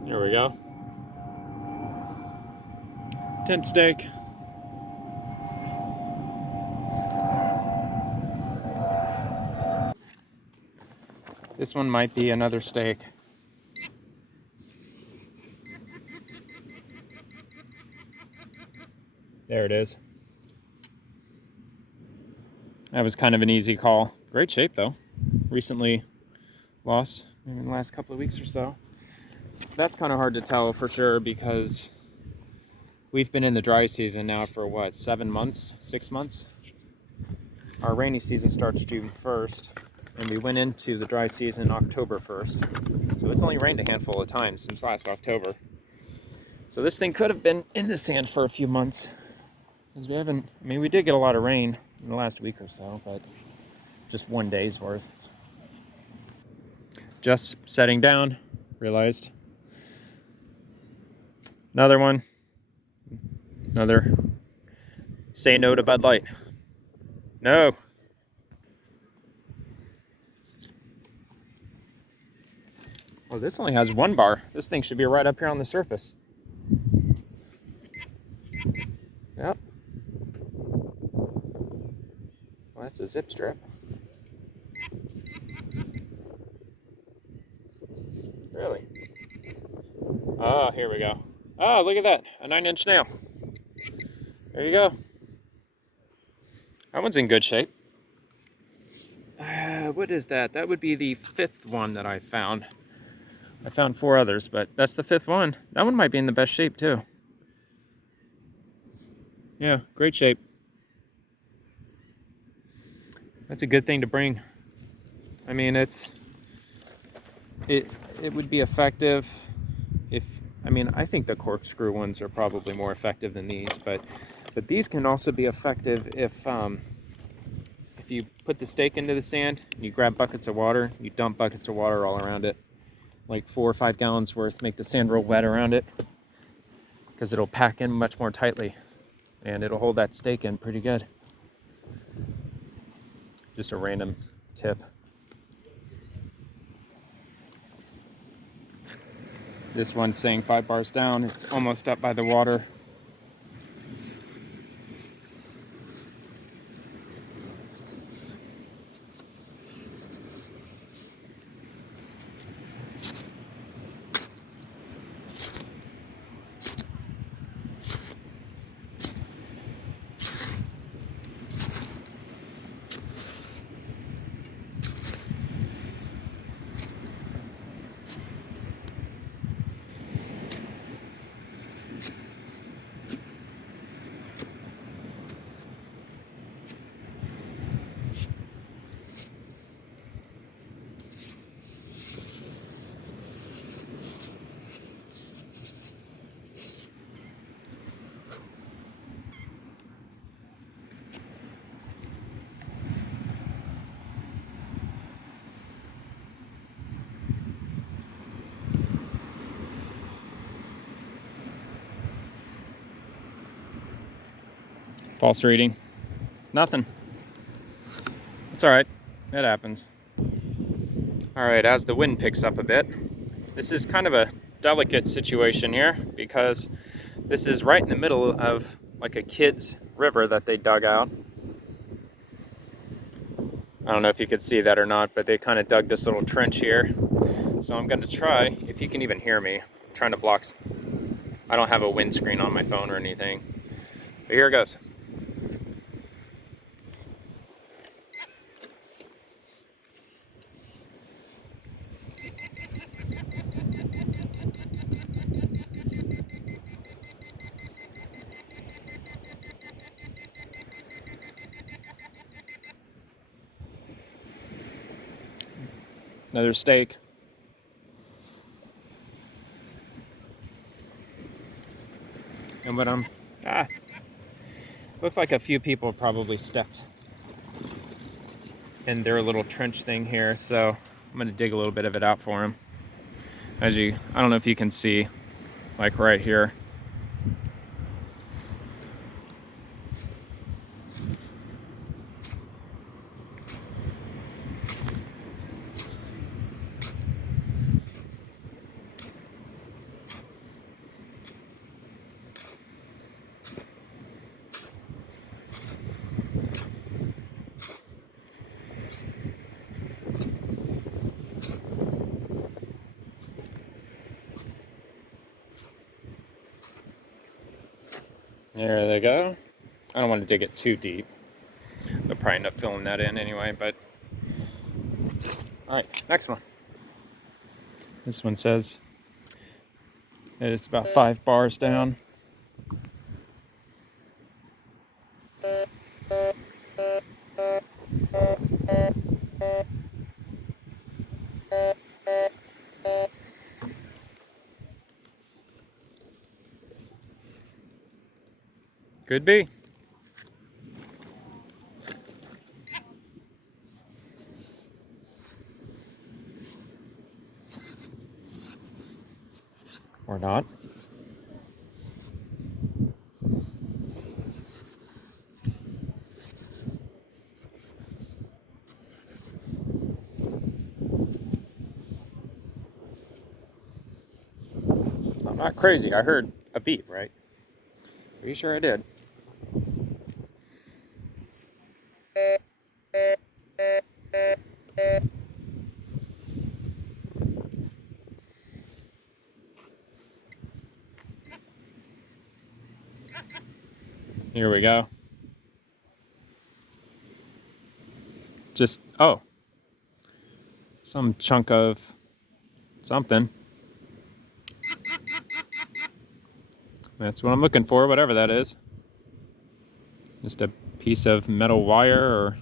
There we go. Tent stake. This one might be another stake. There it is. That was kind of an easy call. Great shape though. Recently lost maybe in the last couple of weeks or so. That's kind of hard to tell for sure because we've been in the dry season now for what, 7 months, 6 months? Our rainy season starts June 1st, and we went into the dry season October 1st. So it's only rained a handful of times since last October. So this thing could have been in the sand for a few months. Because we did get a lot of rain in the last week or so, but just 1 day's worth. Just setting down, realized. Another one. Another. Say no to Bud Light. No. Oh, this only has 1 bar. This thing should be right up here on the surface. Yep. Well, that's a zip strip. Really? Oh, here we go. Oh, look at that. A 9-inch nail. There you go. That one's in good shape. What is that? That would be the 5th one that I found. I found 4 others, but that's the 5th one. That one might be in the best shape too. Yeah, great shape. That's a good thing to bring. I mean, it would be effective if, I think the corkscrew ones are probably more effective than these, but these can also be effective if you put the stake into the sand, you grab buckets of water, you dump buckets of water all around it, like 4 or 5 gallons worth, make the sand real wet around it, because it'll pack in much more tightly, and it'll hold that stake in pretty good. Just a random tip. This one's saying 5 bars down. It's almost up by the water. False reading. Nothing. It's all right. It happens. All right, as the wind picks up a bit, this is kind of a delicate situation here because this is right in the middle of like a kid's river that they dug out. I don't know if you could see that or not, but they kind of dug this little trench here. So I'm going to try, if you can even hear me, I'm trying to block. I don't have a windscreen on my phone or anything. But here it goes. Another stake. And but looked like a few people probably stepped in their little trench thing here, so I'm gonna dig a little bit of it out for them. I don't know if you can see, like right here. There they go. I don't want to dig it too deep. They'll probably end up filling that in anyway, but all right, next one. This one says it's about 5 bars down. Could be. Or not. I'm not crazy. I heard a beep, right? Are you sure I did? Here we go. Just, oh. Some chunk of something. That's what I'm looking for, whatever that is. Just a piece of metal wire or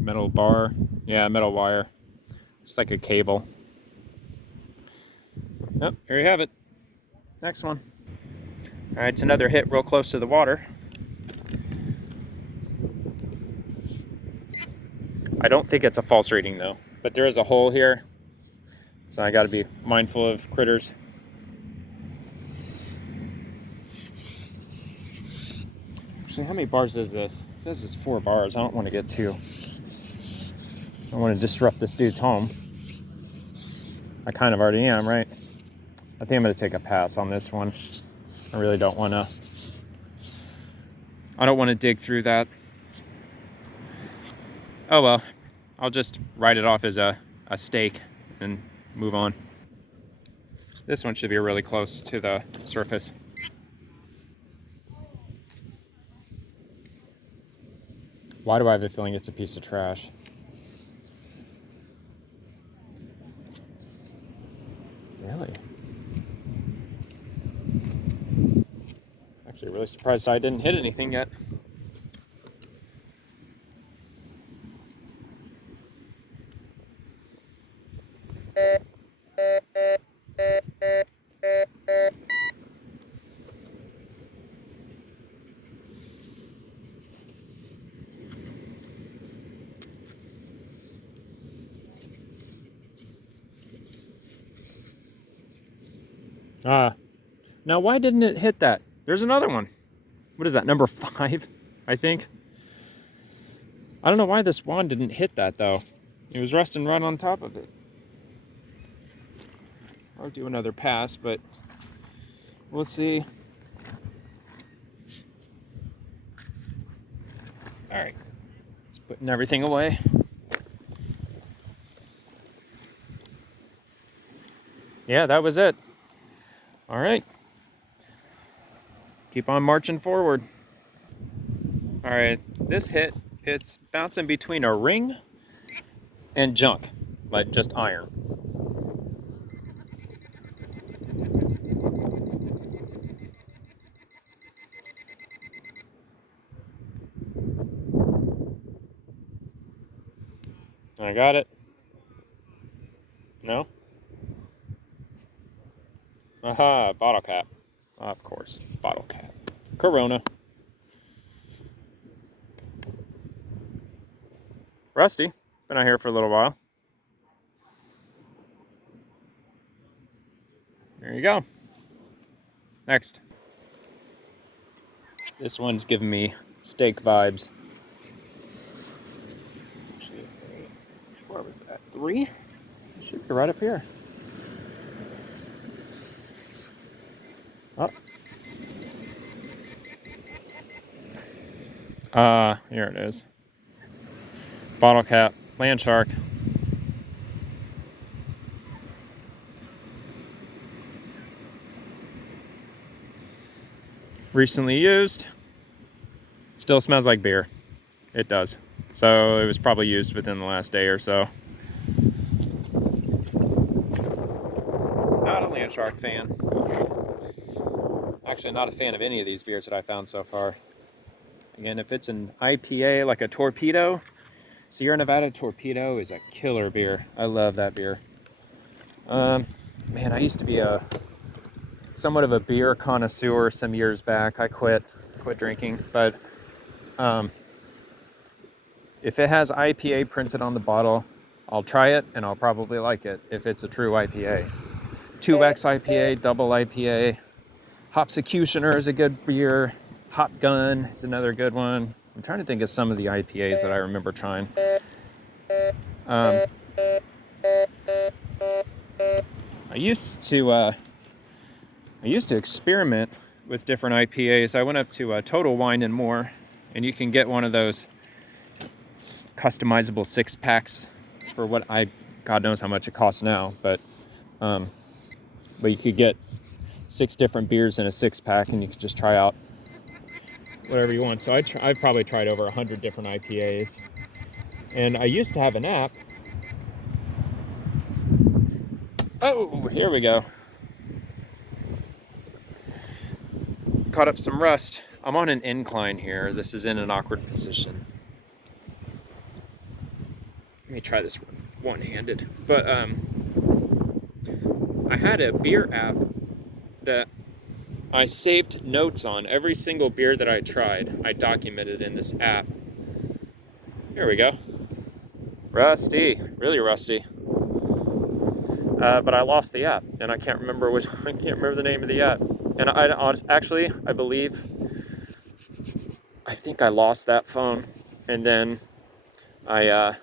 metal bar. Yeah, metal wire. Just like a cable. Yep, here you have it. Next one. All right, it's another hit real close to the water. I don't think it's a false reading though, but there is a hole here. So I gotta be mindful of critters. Actually, how many bars is this? It says it's 4 bars. I don't want to get too I want to disrupt this dude's home. I kind of already am, right? I think I'm going to take a pass on this one. I really don't want to. I don't want to dig through that. Oh well, I'll just write it off as a stake and move on. This one should be really close to the surface. Why do I have a feeling it's a piece of trash? Really? Actually, really surprised I didn't hit anything yet. Now why didn't it hit that? There's another one. What is that, number 5, I think? I don't know why this wand didn't hit that, though. It was resting right on top of it. I'll do another pass, but we'll see. All right, just putting everything away. Yeah, that was it. All right. Keep on marching forward. All right, this hit, it's bouncing between a ring and junk, like just iron. I got it. No? Aha, bottle cap. Of course, bottle cap. Corona. Rusty, been out here for a little while. There you go. Next. This one's giving me steak vibes. Actually, where was that? 3? It should be right up here. Oh. Here it is. Bottle cap, land shark. Recently used. Still smells like beer. It does. So it was probably used within the last day or so. Not a land shark fan. Actually, not a fan of any of these beers that I found so far. Again, if it's an IPA like a Torpedo, Sierra Nevada Torpedo is a killer beer. I love that beer. Man, I used to be somewhat of a beer connoisseur some years back. I quit drinking, but if it has IPA printed on the bottle, I'll try it and I'll probably like it if it's a true IPA. 2X IPA, double IPA. Hopsecutioner is a good beer. Hop Gun is another good one. I'm trying to think of some of the IPAs that I remember trying. I used to experiment with different IPAs. I went up to Total Wine and More, and you can get one of those customizable 6-packs for what God knows how much it costs now, but you could get 6 different beers in a 6-pack, and you could just try out whatever you want. So I've probably tried over 100 different IPAs, and I used to have an app. Oh, here we go. Caught up some rust. I'm on an incline here. This is in an awkward position. Let me try this one-handed. But I had a beer app that I saved notes on. Every single beer that I tried, I documented in this app. Here we go. Rusty, really rusty. But I lost the app, and I can't remember the name of the app. And I think I lost that phone, and then I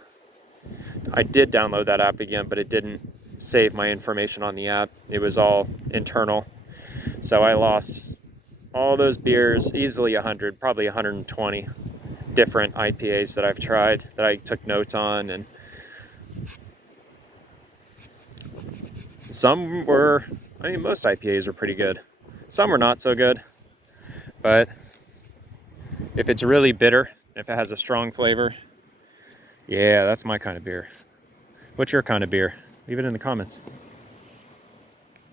I did download that app again, but it didn't save my information on the app. It was all internal. So I lost all those beers, easily 100, probably 120 different IPAs that I've tried that I took notes on, and some were, I mean, most IPAs are pretty good. Some were not so good, but if it's really bitter, if it has a strong flavor, yeah, that's my kind of beer. What's your kind of beer? Leave it in the comments.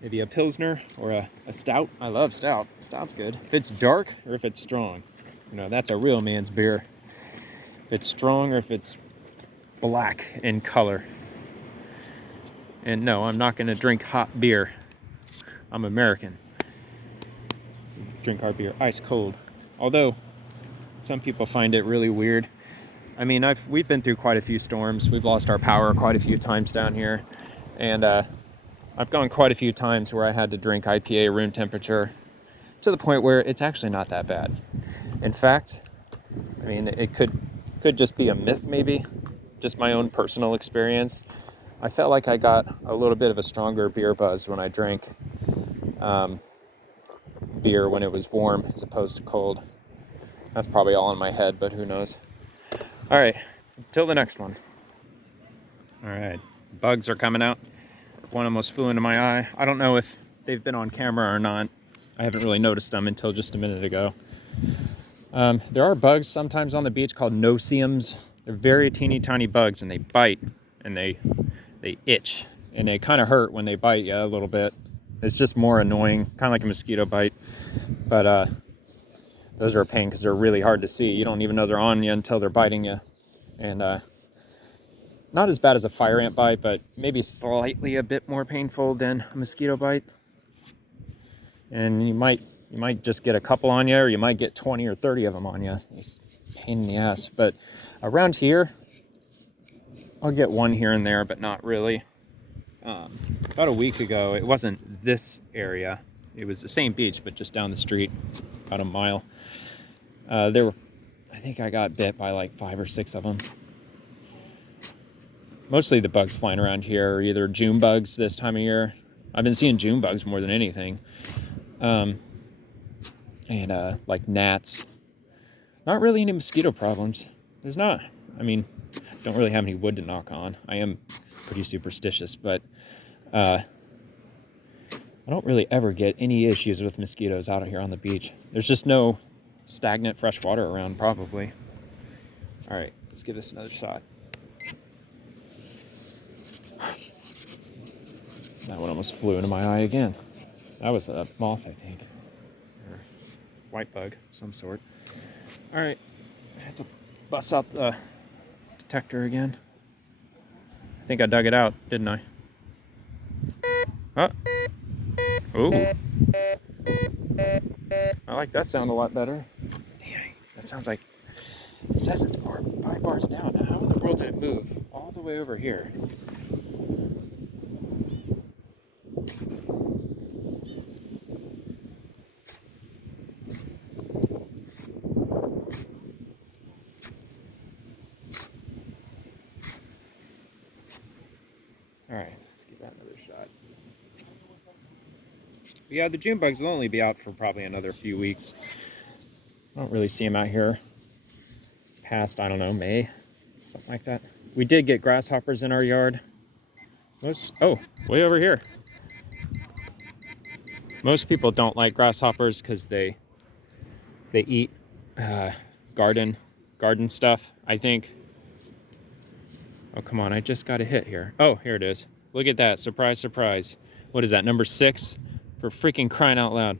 Maybe a Pilsner or a Stout. I love Stout. Stout's good. If it's dark or if it's strong. You know, that's a real man's beer. If it's strong or if it's black in color. And no, I'm not going to drink hot beer. I'm American. Drink our beer ice cold. Although, some people find it really weird. I mean, we've been through quite a few storms. We've lost our power quite a few times down here. And I've gone quite a few times where I had to drink IPA room temperature to the point where it's actually not that bad. In fact, I mean, it could just be a myth maybe, just my own personal experience. I felt like I got a little bit of a stronger beer buzz when I drank beer when it was warm as opposed to cold. That's probably all in my head, but who knows. All right, until the next one. All right, bugs are coming out. One almost flew into my eye. I don't know if they've been on camera or not. I haven't really noticed them until just a minute ago. There are bugs sometimes on the beach called no-see-ums. They're very teeny tiny bugs, and they bite, and they itch, and they kind of hurt when they bite you a little bit. It's just more annoying, kind of like a mosquito bite. But those are a pain because they're really hard to see. You don't even know they're on you until they're biting you. And not as bad as a fire ant bite, but maybe slightly a bit more painful than a mosquito bite. And you might just get a couple on you, or you might get 20 or 30 of them on you. It's a pain in the ass. But around here, I'll get one here and there, but not really. About a week ago, it wasn't this area. It was the same beach, but just down the street, about a mile. I think I got bit by like 5 or 6 of them. Mostly the bugs flying around here are either June bugs this time of year. I've been seeing June bugs more than anything. And like gnats. Not really any mosquito problems. There's not. I mean, don't really have any wood to knock on. I am pretty superstitious, but I don't really ever get any issues with mosquitoes out here on the beach. There's just no stagnant fresh water around, probably. All right, let's give this another shot. That one almost flew into my eye again. That was a moth, I think. Or white bug of some sort. All right, I had to bust out the detector again. I think I dug it out, didn't I? Oh. I like that sound a lot better. Dang, that sounds like, it says it's 5 bars down. How in the world did it move all the way over here? All right, let's give that another shot. But yeah, the June bugs will only be out for probably another few weeks. I don't really see them out here past, I don't know, May, something like that. We did get grasshoppers in our yard. Oh, way over here. Most people don't like grasshoppers because they eat garden stuff, I think. Oh, come on, I just got a hit here. Oh, here it is. Look at that, surprise, surprise. What is that, number 6? For freaking crying out loud.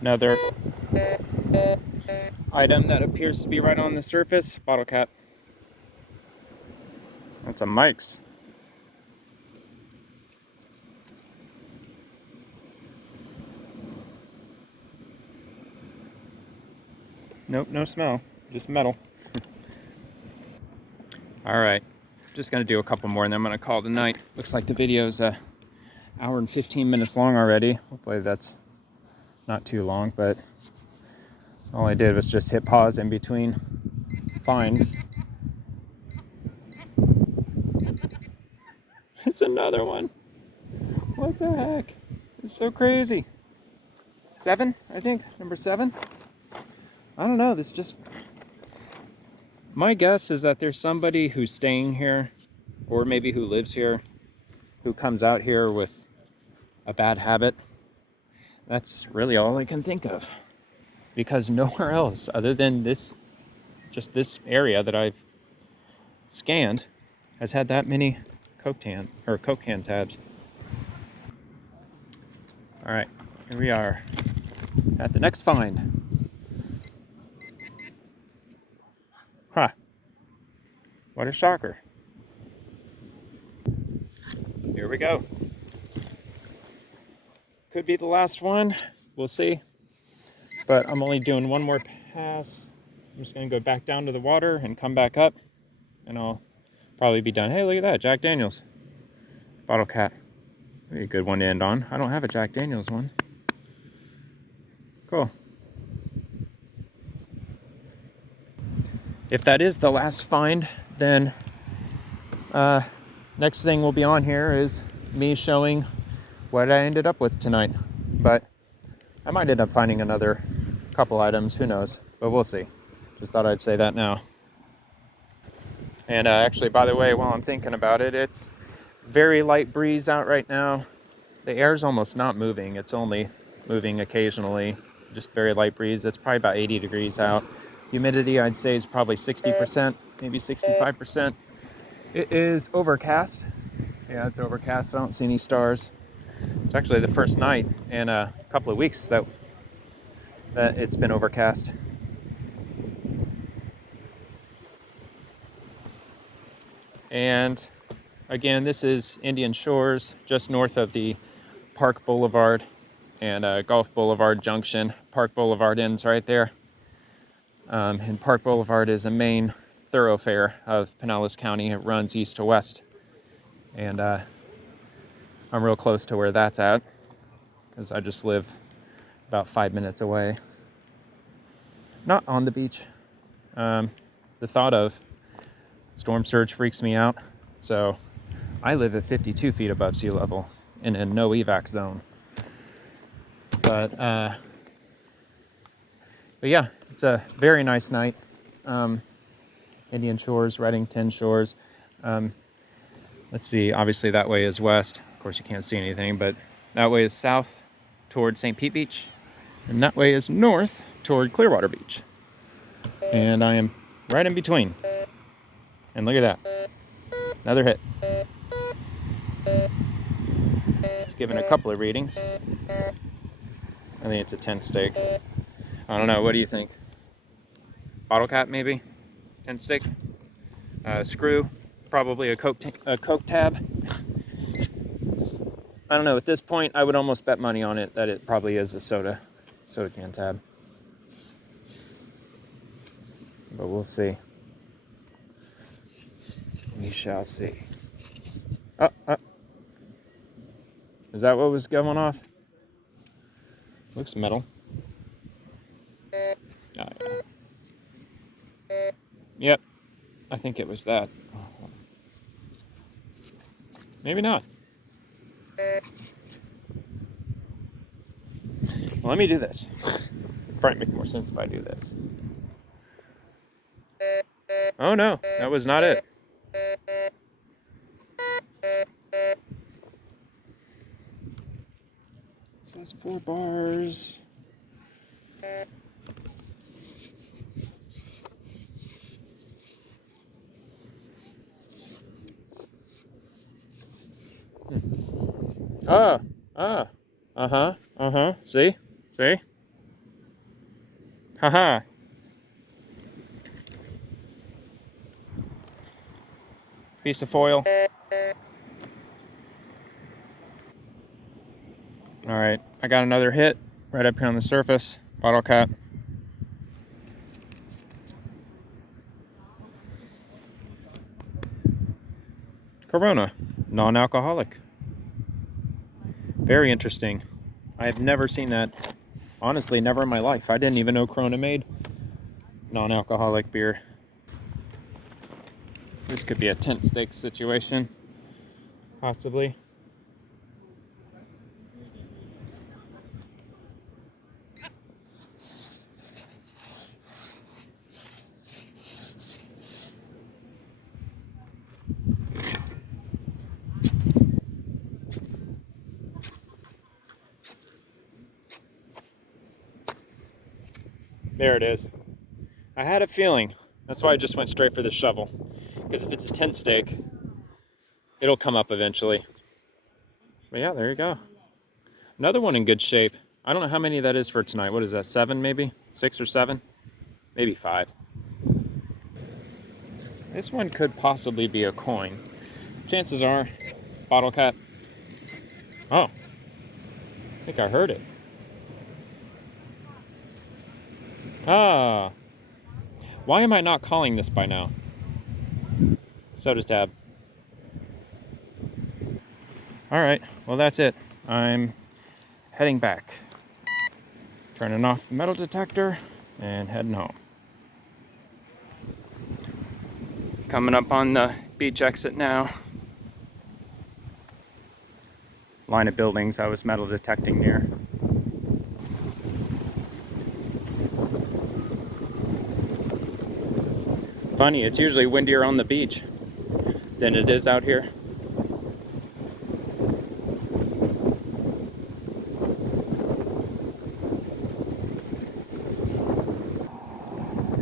Another item that appears to be right on the surface, bottle cap. That's a Mike's. Nope, no smell, just metal. All right, just gonna do a couple more and then I'm gonna call it a night. Looks like the video's an hour and 15 minutes long already. Hopefully that's not too long, but all I did was just hit pause in between finds. It's another one. What the heck? It's so crazy. 7, I think. Number 7. I don't know. This just... My guess is that there's somebody who's staying here, or maybe who lives here, who comes out here with a bad habit. That's really all I can think of. Because nowhere else, other than this, just this area that I've scanned, has had that many Coke can tabs. All right, here we are at the next find. Huh. What a shocker. Here we go. Could be the last one. We'll see. But I'm only doing one more pass. I'm just going to go back down to the water and come back up. And I'll probably be done. Hey, look at that. Jack Daniels. Bottle cap. Be a good one to end on. I don't have a Jack Daniels one. Cool. If that is the last find, then next thing will be on here is me showing what I ended up with tonight. But I might end up finding another couple items. Who knows? But we'll see. Just thought I'd say that now. And actually, by the way, while I'm thinking about it, it's very light breeze out right now. The air's almost not moving. It's only moving occasionally. Just very light breeze. It's probably about 80 degrees out. Humidity, I'd say, is probably 60%, maybe 65%. It is overcast. Yeah, it's overcast. I don't see any stars. It's actually the first night in a couple of weeks that it's been overcast. And again, this is Indian Shores, just north of the Park Boulevard and Gulf Boulevard Junction. Park Boulevard ends right there. And Park Boulevard is a main thoroughfare of Pinellas County. It runs east to west. And I'm real close to where that's at, because I just live about 5 minutes away. Not on the beach. The thought of storm surge freaks me out. So I live at 52 feet above sea level in a no evac zone. But yeah, it's a very nice night. Indian Shores, Reddington Shores. Let's see, obviously that way is west. Of course you can't see anything, but that way is south toward St. Pete Beach. And that way is north toward Clearwater Beach. And I am right in between. And look at that. Another hit. It's given a couple of readings. I think it's a 10 stake. I don't know, what do you think? Bottle cap maybe? 10 stake? Screw, probably a Coke tab. I don't know, at this point I would almost bet money on it that it probably is a soda can tab. But we'll see. We shall see. Oh. Is that what was going off? Looks metal. Oh, yeah. Yep. I think it was that. Maybe not. Well, let me do this. It'd probably make more sense if I do this. Oh no, that was not it. It says 4 bars. See? Haha. Piece of foil. All right, I got another hit right up here on the surface. Bottle cap. Corona, non-alcoholic. Very interesting. I have never seen that. Honestly, never in my life. I didn't even know Corona made non-alcoholic beer. This could be a tent stake situation. Possibly. There it is. I had a feeling. That's why I just went straight for the shovel. Because if it's a tent stake, it'll come up eventually. But yeah, there you go. Another one in good shape. I don't know how many that is for tonight. What is that, 7 maybe? 6 or 7? Maybe 5. This one could possibly be a coin. Chances are, bottle cap. Oh, I think I heard it. Ah, why am I not calling this by now? Soda tab. All right, well that's it. I'm heading back. Turning off the metal detector and heading home. Coming up on the beach exit now. Line of buildings I was metal detecting near. Funny, it's usually windier on the beach than it is out here.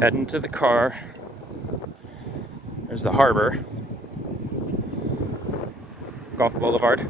Heading to the car. There's the harbor. Gulf Boulevard.